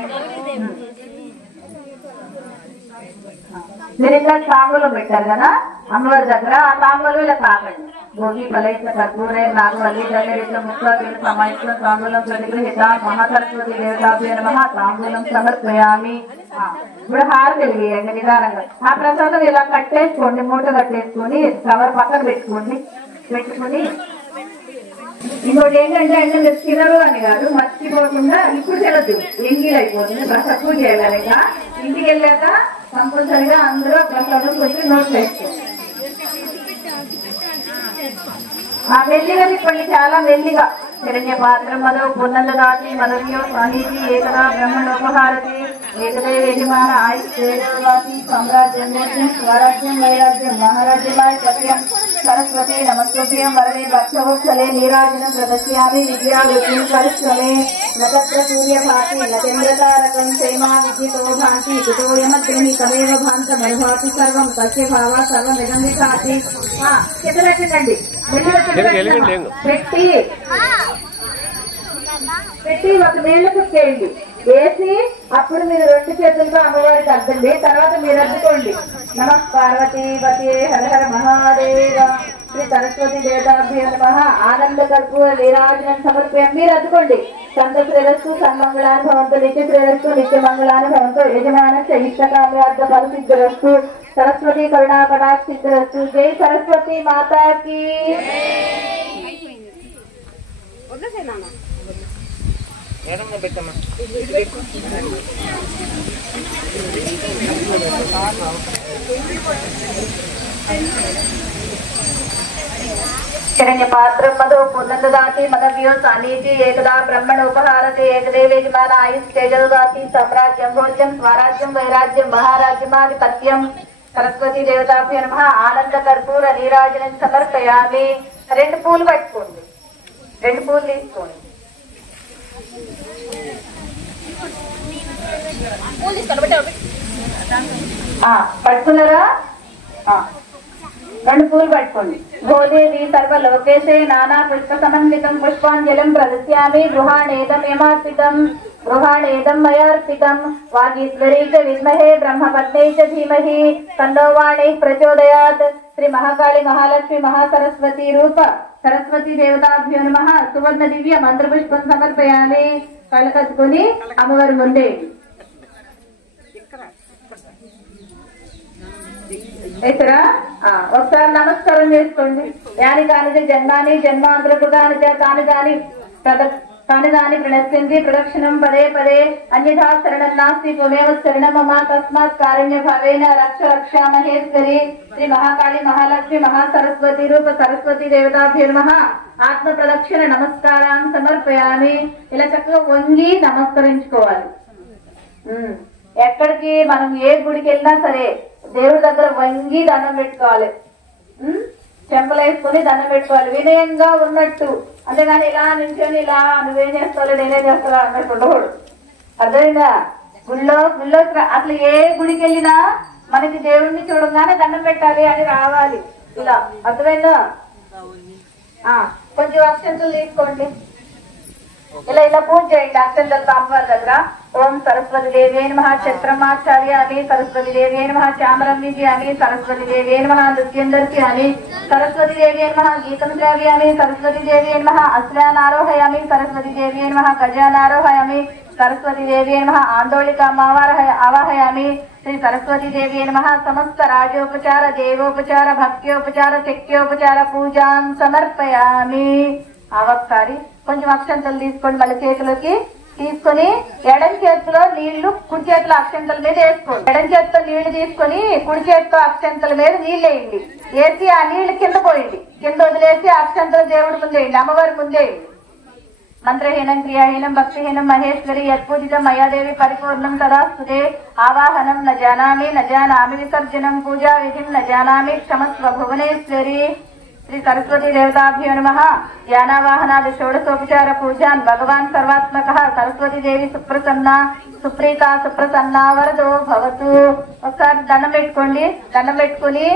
మీరు ఇంకా తాంబూలం పెట్టారు కదా అమ్మవారి దగ్గర, ఆ తాంబూలం ఇలా తాకండి. భోగి ఫలైత కర్పూరే నాగవల్లి దండరిత ముఖ్య సమాయిత్వ తాంబూలం ప్రతిగృహిత మహాసరస్వతి దేవతాభ్యో నమః తాంబూలం సమర్పయామి. ఇప్పుడు హారతి వెలిగియండి నిదానంగా. ఆ ప్రసాదం ఇలా కట్టేసుకోండి, మూట కట్టేసుకొని కవర్ పక్కన పెట్టుకోండి. ఇంకోటి ఏంటంటే అంటే మీరు తినరు అని కాదు, మర్చిపోకుండా ఇప్పుడు తినద్దు, ఎంగిల్ అయిపోతుంది. ప్రసాదం పూజ చేయాలి. ఇంటికి వెళ్ళాక కంపల్సరిగా అందరూ ప్రసాదం కొంచెం నోట్లు వేసుకోండి. మెల్లిగా తిప్పండి, చాలా మెల్లిగా. హిరణ్య పాత్రం మదో పునర్దాతి మదవ్యో సాహితి ఏకదా బ్రహ్మణోపహారతి ఏకదే యజమాన ఆయుష్ేజోగాతి సామ్రాజ్యం స్వరాజ్యం వైరాజ్యం మహారాజ్యమాయ సత్యం సరస్వతి నమస్కృత్యం వరదే భక్షవత్సలే నీరాజనం ప్రదర్శయామి విద్యావృత్తిం కరిష్యమే. నక్షత్ర సూర్యభాతి నటేంద్రతారకం సేమా విద్యుతో భాంతి కుతోయమగ్ని తమేవ భాంత మనుభాతి సర్వం తస్య భావ సర్వమిదం విశాతి. చెప్పండి పెట్టి ఒక నీళ్లకు చేయండి, వేసి అప్పుడు మీరు 2 చేతులతో అమ్మవారికి అద్దండి. తర్వాత మీరు అద్దుకోండి. నమః పార్వతీపతే హర హర మహాదేవ శ్రీ సరస్వతి దేవతాభ్యో నమః ఆనంద కర్పూర నీరాజనం సమర్పయం. మీరు అద్దుకోండి. సంతశ్రేరస్సు సన్మంగళాన్ని భవంతు, నిత్యశ్రేరస్సు నిత్యమంగళాన్ని భవంతు, యజమానస్య ఇష్టకామ్యార్థ ఫలసిద్ధిరస్సు, సరస్వతి కరుణా కటాక్షిద్ధిరస్సు. జై సరస్వతి మాతాకి. శరణ్య పాత్రం మధు పునర్దాతి మదవ్యో సానీతి ఏకదా బ్రహ్మణోపహారతి ఏకదేవేజమాన ఆయుష్ేజోగాతి సామ్రాజ్యం భోజ్యం స్వరాజ్యం వైరాజ్యం మహారాజ్యమాది సత్యం. సరస్వతి దేవతాభ్యో నమః ఆనంద కర్పూర నీరాజనం సమర్పయామి. 2 పూలు పట్టుకోండి, 2 పూలు తీసుకోండి. పట్టుకున్నారా? 2 పూలు పట్టుకోండి. గోదేవి సర్వలోకేశే నానా పుష్ప సమన్వితం పుష్పాంజలిం ప్రదస్యామి. గృహాణేదమేమార్పితం గృహాణేదం మయార్పితం. వాగీశ్వరీ చ విద్మహే బ్రహ్మపత్నే చ ధీమహి తన్నో వాణి ప్రచోదయాత్. శ్రీ మహాకాళి మహాలక్ష్మి మహాసరస్వతి రూప సరస్వతి దేవతాభ్యో నమః. సువర్ణ దివ్య మంత్రపుష్పం సమర్పయామి. కళ్ళు కట్టుకుని అమ్మవారి ముందే వేసరా. ఒకసారి నమస్కారం చేసుకోండి. యాని కాని జన్మాని జన్మాంతరకృతాని తాని కాని तानि तानि प्रणश्यन्ति प्रदक्षिणं पदे पदे अन्यथा शरणं नास्ति त्वमेव शरणं मम तस्मात् कारुण्यभावेन रक्ष रक्षामहेश्वरी श्री महाकाली महालक्ष्मी महासरस्वती रूप सरस्वती देवताभ्यो नमः ఆత్మ ప్రదక్షిణ నమస్కారాన్ని సమర్పయామి. ఇలా చక్కగా వంగి నమస్కరించుకోవాలి. ఎక్కడికి మనం ఏ గుడికి వెళ్ళినా సరే దేవుడి దగ్గర వంగి దండం పెట్టుకోవాలి. చెంపలు వేసుకొని దండం పెట్టుకోవాలి వినయంగా ఉన్నట్టు. అంతేగాని ఇలా నిల్చొని ఇలా నువ్వేం చేస్తావు నేనే చేస్తా అన్నట్టు ఉండకూడదు. అర్థమైందా? గుళ్ళో అసలు ఏ గుడికి వెళ్ళినా మనకి దేవుడిని చూడగానే దండం పెట్టాలి అని రావాలి. ఇలా అర్థమైందా? కొంచెం అక్షంతలు తీసుకోండి. ఇలా పూజ చేయండి అక్షంతలతో అమ్మవారి దగ్గర. ఓం సరస్వతి దేవి నమః ఛత్రమాచార్యామి సరస్వతి దేవి నమః చామరం విజయామి సరస్వతి దేవి నమః నృత్యందర్శయామి సరస్వతి దేవి నమః గీతం శ్రావ్యామి సరస్వతి దేవి నమః అశ్వానారోహయామి సరస్వతి దేవి నమః గజానారోహయామి సరస్వతి దేవి నమః ఆవాహయామి శ్రీ సరస్వతి దేవి నమః సమస్త రాజోపచార దేవోపచార భక్త్యోపచార శక్త్యోపచార పూజాం సమర్పయామి. ఒకసారి కొంచెం అక్షంతలు తీసుకోండి. మళ్ళీ చేతిలోకి తీసుకొని ఎడం చేతిలో నీళ్లు కుడి చేతిలో అక్షంతల మీద వేసుకోండి. ఎడం చేతితో నీళ్లు తీసుకొని కుడి చేతితో అక్షంతల మీద నీళ్ళు వేయండి. వేసి ఆ నీళ్లు కింద పోయండి. కింద వదిలేసి అక్షంతలు దేవుడి ముందేయండి, అమ్మవారి ముందేయండి. మంత్రహీనం క్రియాహీనం భక్తిహీనం మహేశ్వరి యత్పూజితం మయాదేవి పరిపూర్ణం తదాస్తుతే. ఆవాహనం న జానామి విసర్జనం పూజా విధిం న జానామి క్షమస్వ భువనేశ్వరి. శ్రీ సరస్వతి దేవతాభ్యో నమః. ధ్యానావాహనాది షోడశోపచార పూజాన్ భగవాన్ సర్వాత్మక సరస్వతి దేవి సుప్రసన్న సుప్రీత సుప్రసన్న వరదో భవతు. ఒకసారి దండం పెట్టుకోండి. దండం పెట్టుకుని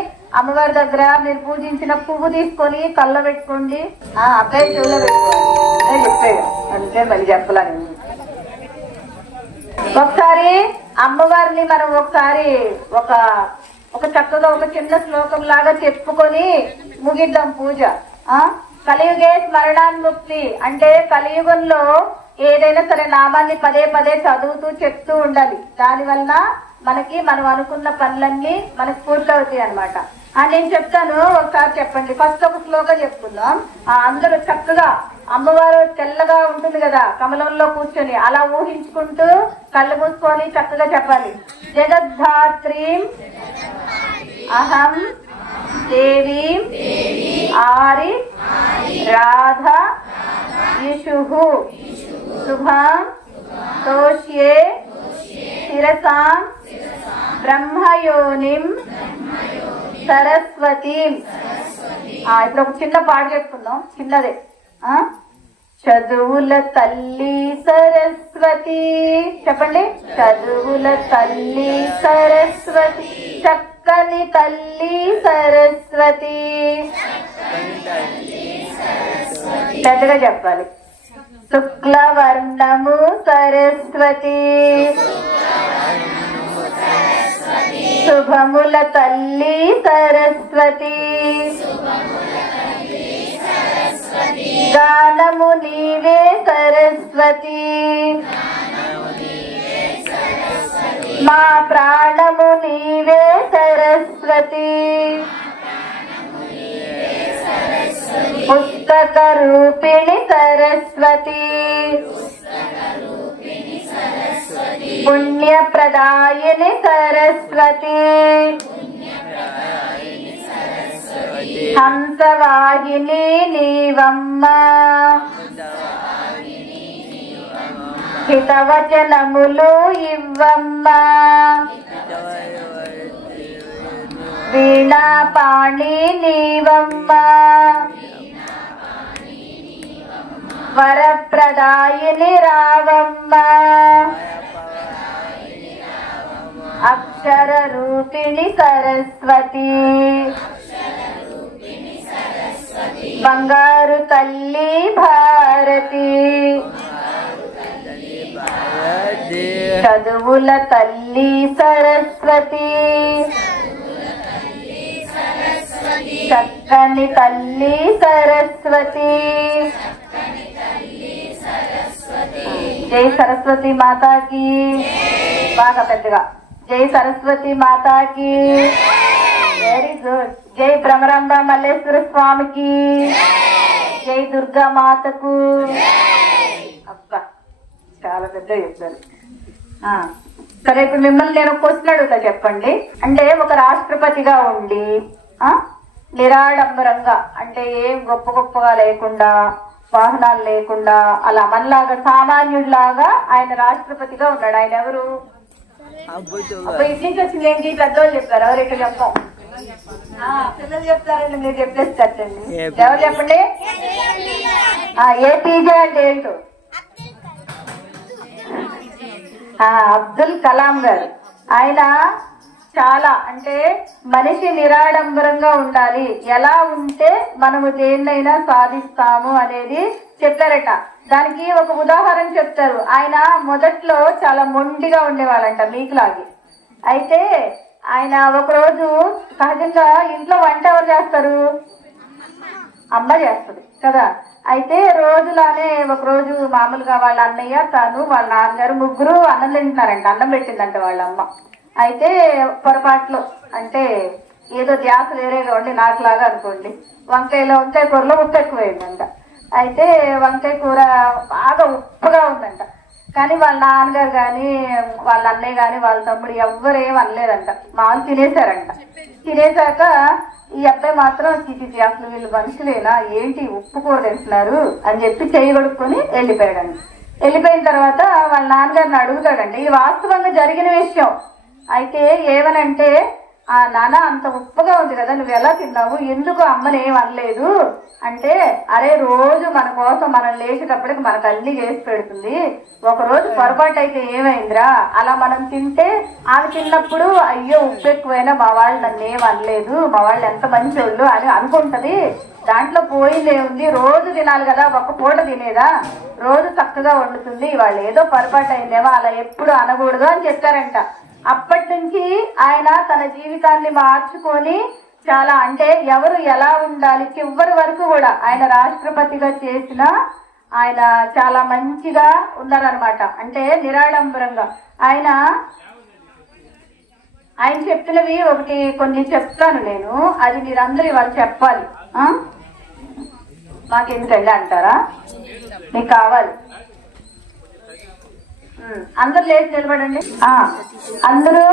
అమ్మవారి దగ్గర మీరు పూజించిన పువ్వు తీసుకొని కళ్ళ పెట్టుకోండి. అబ్బాయి చెవులో పెట్టుకోండి. చెప్పాడు అంటే మళ్ళీ చెప్పాలని. ఒకసారి అమ్మవారిని మనం ఒకసారి ఒక చక్కగా ఒక చిన్న శ్లోకం లాగా చెప్పుకొని ముగిద్దాం పూజ. కలియుగే స్మరణాన్ముక్తి అంటే కలియుగంలో ఏదైనా సరే నామాన్ని పదే పదే చదువుతూ చెప్తూ ఉండాలి. దాని వలన మనకి మనం అనుకున్న పనులన్నీ మనకి పూర్తవుతాయి అనమాట. నేను చెప్తాను, ఒకసారి చెప్పండి. ఫస్ట్ ఒక శ్లోకం చెప్పుకుందాం. అందరూ చక్కగా అమ్మవారు తెల్లగా ఉంటుంది కదా కమలంలో కూర్చొని, అలా ఊహించుకుంటూ కళ్ళు మూసుకొని చక్కగా చెప్పాలి. జగద్ధాత్రీం అహం దేవీం ఆరి రాధ ఇషుః శుభం తోష్యే శిరసాం బ్రహ్మయోనిం సరస్వతీం. ఇప్పుడు ఒక చిన్న పాట చెప్పుకుందాం, చిన్నదే. చదువుల తల్లి సరస్వతి చెప్పండి. చదువుల తల్లి సరస్వతి చక్కని తల్లి సరస్వతి. పెద్దగా చెప్పాలి. శుక్లవర్ణము సరస్వతి శుభముల తల్లి సరస్వతి. గానము నీవే సరస్వతి మా ప్రాణము నీవే సరస్వతి. పుస్తక రూపిణి సరస్వతి పుణ్యప్రదాయిని సరస్వతి హంసవాహిని నీవమ్మ హితవచనములు ఇవ్వమ్మ వీణాపాణి నీవమ్మ వరప్రదాయిని రావమ్మ అక్షర రూపిణి సరస్వతి బంగారు తల్లి భారతి చదువుల తల్లి సరస్వతి చక్కని తల్లి సరస్వతి. జై సరస్వతి మాతాకి. బాగా పెద్దగా జై సరస్వతి మాతాకి. Very good. జై భ్రమరాంబ మల్లేశ్వర స్వామికి. జై దుర్గా మాతకు. చాలా పెద్ద చెప్తారు. సరే, ఇప్పుడు మిమ్మల్ని నేను క్వశ్చన్ అడుగుతా, చెప్పండి. అంటే ఒక రాష్ట్రపతిగా ఉండి నిరాడంబరంగా, అంటే ఏం గొప్ప గొప్పగా లేకుండా, వాహనాలు లేకుండా, అలా మనలాగా సామాన్యుడిలాగా ఆయన రాష్ట్రపతిగా ఉన్నాడు. ఆయన ఎవరు? అప్పుడు ఇటు నుంచి వచ్చింది ఏంటి? పెద్దవాళ్ళు చెప్తారు. ఎవరు ఇటు చెప్పం, పిల్లలు చెప్తారండి, మీరు చెప్పేస్తారండి. ఎవరు చెప్పండి? ఏపీజే అంటే ఏంటో? అబ్దుల్ కలాం గారు. ఆయన చాలా, అంటే మనిషి నిరాడంబరంగా ఉండాలి, ఎలా ఉంటే మనము దేన్నైనా సాధిస్తాము అనేది చెప్పారట. దానికి ఒక ఉదాహరణ చెప్తారు. ఆయన మొదట్లో చాలా మొండిగా ఉండేవాళ్ళంట, మీకులాగి. అయితే ఆయన ఒకరోజు, సహజంగా ఇంట్లో వంట ఎవరు చేస్తారు? అమ్మ చేస్తుంది కదా. అయితే రోజులానే ఒకరోజు మామూలుగా వాళ్ళ అన్నయ్య, తను, వాళ్ళ నాన్నగారు ముగ్గురు అన్నం తింటున్నారంట. అన్నం పెట్టిందంట వాళ్ళ అమ్మ. అయితే పొరపాట్లు, అంటే ఏదో ధ్యాస వేరేగా ఉండి, నాకులాగా అనుకోండి, వంకాయ కూరలో ఉప్పు ఎక్కువైందంట. అయితే వంకాయ కూర బాగా ఉప్పుగా ఉందంట. కానీ వాళ్ళ నాన్నగారు కానీ, వాళ్ళ అన్నయ్య కానీ, వాళ్ళ తమ్ముడు ఎవ్వరేం అనలేదంట. మామూలు తినేశారంట. తినేశాక ఈ అబ్బాయి మాత్రం చిచి, అసలు వీళ్ళు మనుషులేనా ఏంటి ఉప్పు కూర తింటున్నారు అని చెప్పి చెయ్యి కొడుక్కొని వెళ్ళిపోయాడండి. వెళ్ళిపోయిన తర్వాత వాళ్ళ నాన్నగారిని అడుగుతాడండి, ఇది వాస్తవంగా జరిగిన విషయం. అయితే ఏమనంటే, నాన్న అంత ఉప్పుగా ఉంది కదా, నువ్వు ఎలా తిన్నావు, ఎందుకు అమ్మని ఏం అనలేదు అంటే, అరే రోజు మన కోసం మనం లేచేటప్పటికి మనకు అన్ని చేసి పెడుతుంది, ఒకరోజు పొరపాటు అయితే ఏమైందిరా, అలా మనం తింటే ఆమె తిన్నప్పుడు అయ్యో ఉప్పు ఎక్కువైనా మా వాళ్ళు నన్ను ఏం అనలేదు, మా వాళ్ళు ఎంత మంచోళ్ళు అని అనుకుంటది, దాంట్లో పోయిందే ఉంది, రోజు తినాలి కదా, ఒక్క పూట తినేదా, రోజు చక్కగా వండుతుంది, వాళ్ళు ఏదో పొరపాటు అయిందేమో, అలా ఎప్పుడు అనకూడదు అని చెప్పారంట. అప్పటి నుంచి ఆయన తన జీవితాన్ని మార్చుకొని చాలా, అంటే ఎవరు ఎలా ఉండాలి చివరి వరకు కూడా ఆయన రాష్ట్రపతిగా చేసిన ఆయన చాలా మంచిగా ఉన్నారనమాట. అంటే నిరాడంబరంగా ఆయన చెప్పినవి ఒకటి కొన్ని చెప్తాను నేను, అది మీరందరూ ఇవాళ చెప్పాలి. మాకెందుకండి అంటారా? మీకు కావాలి. అందరు లేచి నిలబడండి. అందరూ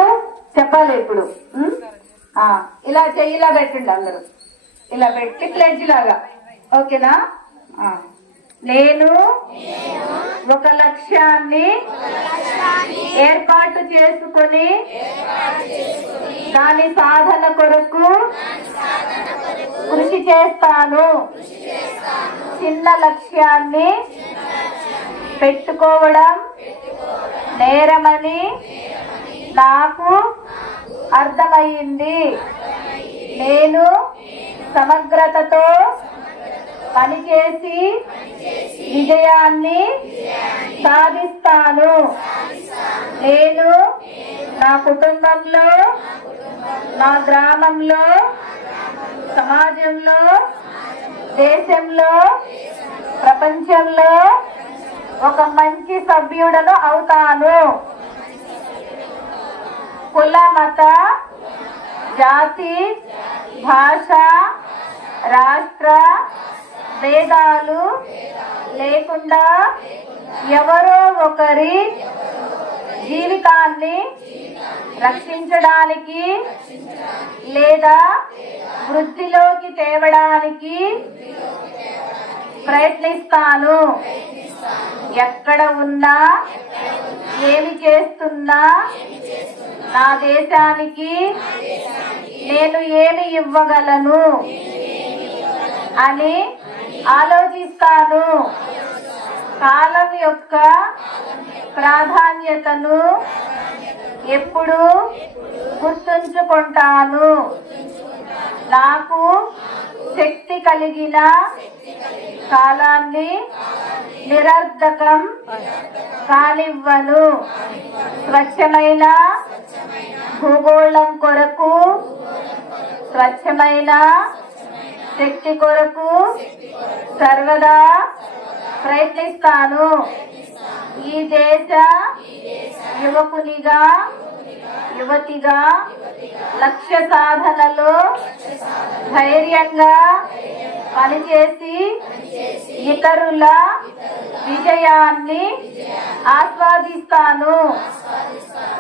చెప్పాలి ఇప్పుడు. ఇలా చెయ్యిలా పెట్టండి, అందరూ ఇలా పెట్టి ప్లెడ్జ్ లాగా, ఓకేనా? నేను ఒక లక్ష్యాన్ని ఏర్పాటు చేసుకొని దాని సాధన కొరకు కృషి చేస్తాను. చిన్న లక్ష్యాన్ని పెట్టుకోవడం నేరమని నాకు అర్థమయ్యింది. నేను సమగ్రతతో పనిచేసి విజయాన్ని సాధిస్తాను. నేను నా కుటుంబంలో, నా గ్రామంలో, సమాజంలో, దేశంలో, ప్రపంచంలో ఒక మంచి సభ్యుడను అవుతాను. కుల, మత, జాతి, భాష, రాష్ట్ర భేదాలు లేకుండా ఎవరో ఒకరి జీవితాన్ని రక్షించడానికి లేదా వృద్ధిలోకి తేవడానికి ప్రయత్నిస్తాను. ఎక్కడ ఉన్నా, ఏమి చేస్తున్నా, నా దేశానికి నేను ఏమి ఇవ్వగలను అని ఆలోచిస్తాను. కాలం యొక్క ప్రాధాన్యతను ఎప్పుడు గుర్తుంచుకుంటాను. నాకు శక్తి కలిగిన కాలాన్ని నిరర్ధకం కానివ్వను. స్వచ్ఛమైన భూగోళం కొరకు, స్వచ్ఛమైన శక్తి కొరకు సర్వదా ప్రయత్నిస్తాను. ఈ దేశ యువకునిగా, యువతిగా లక్ష్య సాధనలో ధైర్యంగా పనిచేసి ఇతరుల విజయాన్ని ఆస్వాదిస్తాను.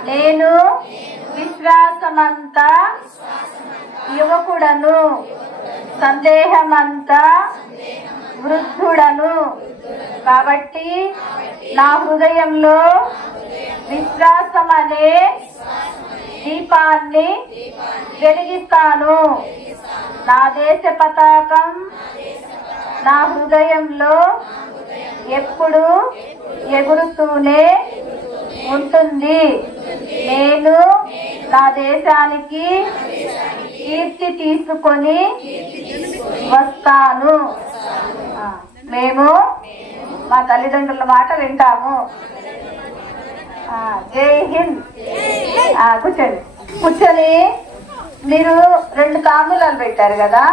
నేను విశ్వాసమంతా యువకుడను, సందేహమంతా వృద్ధుడను. కాబట్టి నా హృదయంలో విశ్వాసం అనే దీపాన్ని వెలిగిస్తాను. నా దేశ పతాకం నా హృదయంలో ఎప్పుడు ఎగురుతూనే ఉంటుంది. నేను నా దేశానికి కీర్తి తీసుకొని వస్తాను. మేము మా తల్లిదండ్రుల మాట వింటాము. జై హింద్. కూర్చోండి. కూర్చొని మీరు 2 తాంబూలాలు పెట్టారు కదా,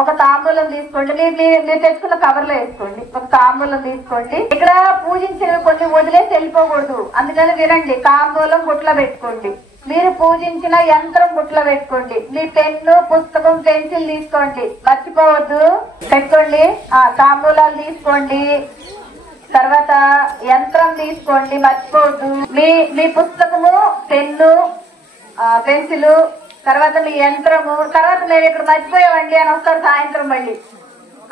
ఒక తాంబూలం తీసుకోండి. మీరు తెచ్చుకున్న కవర్లో వేసుకోండి. ఒక తాంబూలం తీసుకోండి. ఇక్కడ పూజించినవి కొన్ని వదిలేసి వెళ్ళిపోకూడదు, అందుకని వినండి. తాంబూలం బుట్లో పెట్టుకోండి. మీరు పూజించిన యంత్రం బుట్లో పెట్టుకోండి. మీ పెన్ను, పుస్తకం, పెన్సిల్ తీసుకోండి, మర్చిపోవద్దు. పెట్టుకోండి. తాంబూలాలు తీసుకోండి. తర్వాత యంత్రం తీసుకోండి, మర్చిపోవద్దు. మీ పుస్తకము, పెన్ను, పెన్సిల్, తర్వాత మీ యంత్రము. తర్వాత మేము ఇక్కడ మర్చిపోయామండి అని వస్తారు సాయంత్రం మళ్ళీ.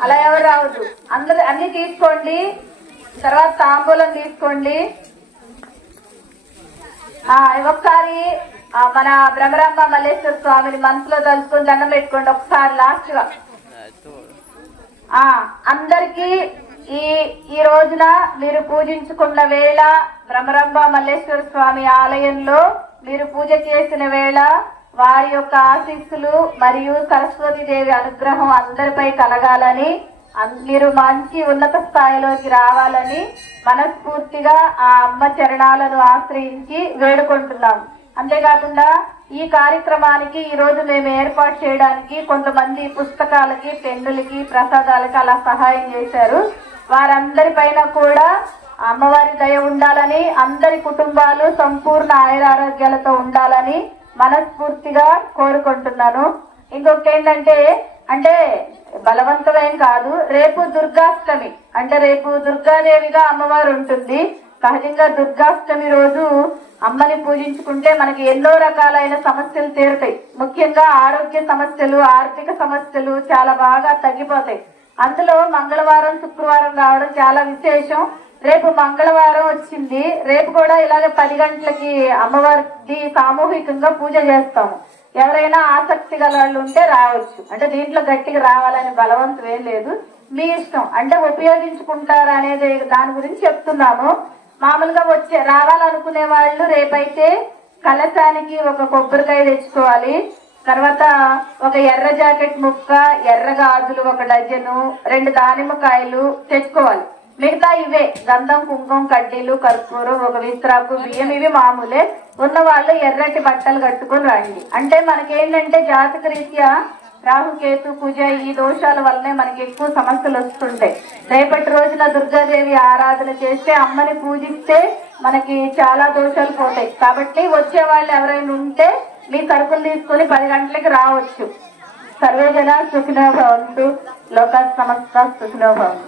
అలా ఎవరు రావద్దు. అందరూ అన్ని తీసుకోండి. తర్వాత తాంబూలం తీసుకోండి. ఒకసారి మన భ్రమరాంబ మల్లేశ్వర స్వామిని మనసులో తలుచుకొని దండం పెట్టుకోండి ఒకసారి లాస్ట్ గా. అందరికీ ఈ రోజున మీరు పూజించుకున్న వేళ, భ్రమరాంబ మల్లేశ్వర స్వామి ఆలయంలో మీరు పూజ చేసిన వేళ వారి యొక్క ఆశీస్సులు మరియు సరస్వతి దేవి అనుగ్రహం అందరిపై కలగాలని, మీరు మంచి ఉన్నత స్థాయిలోకి రావాలని మనస్ఫూర్తిగా ఆ అమ్మ చరణాలను ఆశ్రయించి వేడుకుంటున్నాం. అంతేకాకుండా ఈ కార్యక్రమానికి ఈ రోజు మేము ఏర్పాటు చేయడానికి కొంతమంది పుస్తకాలకి, పెన్నులకి, ప్రసాదాలకి అలా సహాయం చేశారు. వారందరిపైన కూడా అమ్మవారి దయ ఉండాలని, అందరి కుటుంబాలు సంపూర్ణ ఆయురారోగ్యాలతో ఉండాలని మనస్ఫూర్తిగా కోరుకుంటున్నాను. ఇంకొకటి ఏంటంటే, అంటే బలవంతమేం కాదు, రేపు దుర్గాష్టమి, అంటే రేపు దుర్గాదేవిగా అమ్మవారు ఉంటుంది. సహజంగా దుర్గాష్టమి రోజు అమ్మని పూజించుకుంటే మనకి ఎన్నో రకాలైన సమస్యలు తీరుతాయి. ముఖ్యంగా ఆరోగ్య సమస్యలు, ఆర్థిక సమస్యలు చాలా బాగా తగ్గిపోతాయి. అందులో మంగళవారం, శుక్రవారం రావడం చాలా విశేషం. రేపు మంగళవారం వచ్చింది. రేపు కూడా ఇలాగే 10 గంటలకి అమ్మవారికి సామూహికంగా పూజ చేస్తాము. ఎవరైనా ఆసక్తి గల వాళ్ళు ఉంటే రావచ్చు. అంటే దీంట్లో గట్టిగా రావాలని బలవంతం ఏం లేదు, మీ ఇష్టం. అంటే ఉపయోగించుకుంటారు అనేది దాని గురించి చెప్తున్నాము. మామూలుగా రావాలనుకునే వాళ్ళు రేపైతే కలశానికి ఒక కొబ్బరికాయ తెచ్చుకోవాలి. తర్వాత ఒక ఎర్ర జాకెట్ ముక్క, ఎర్ర గాజులు 1 డజను, 2 దానిమ్మకాయలు తెచ్చుకోవాలి. మిగతా ఇవే గంధం, కుంకుమ, కడ్డీలు, కర్పూరం, 1 విస్తరాకు, బియ్యం, ఇవి మామూలే. ఉన్న వాళ్ళు ఎర్రటి బట్టలు కట్టుకుని రండి. అంటే మనకేంటంటే జాతక రీత్యా రాహుకేతు పూజ ఈ దోషాల వల్లనే మనకి ఎక్కువ సమస్యలు వస్తుంటాయి. రేపటి రోజున దుర్గాదేవి ఆరాధన చేస్తే, అమ్మని పూజిస్తే మనకి చాలా దోషాలు పోతాయి. కాబట్టి వచ్చే వాళ్ళు ఎవరైనా ఉంటే మీ సరుకులు తీసుకొని 10 గంటలకి రావచ్చు. సర్వేజన సుఖినో భవంతు, లోకా సమస్త సుఖినో భవంతు.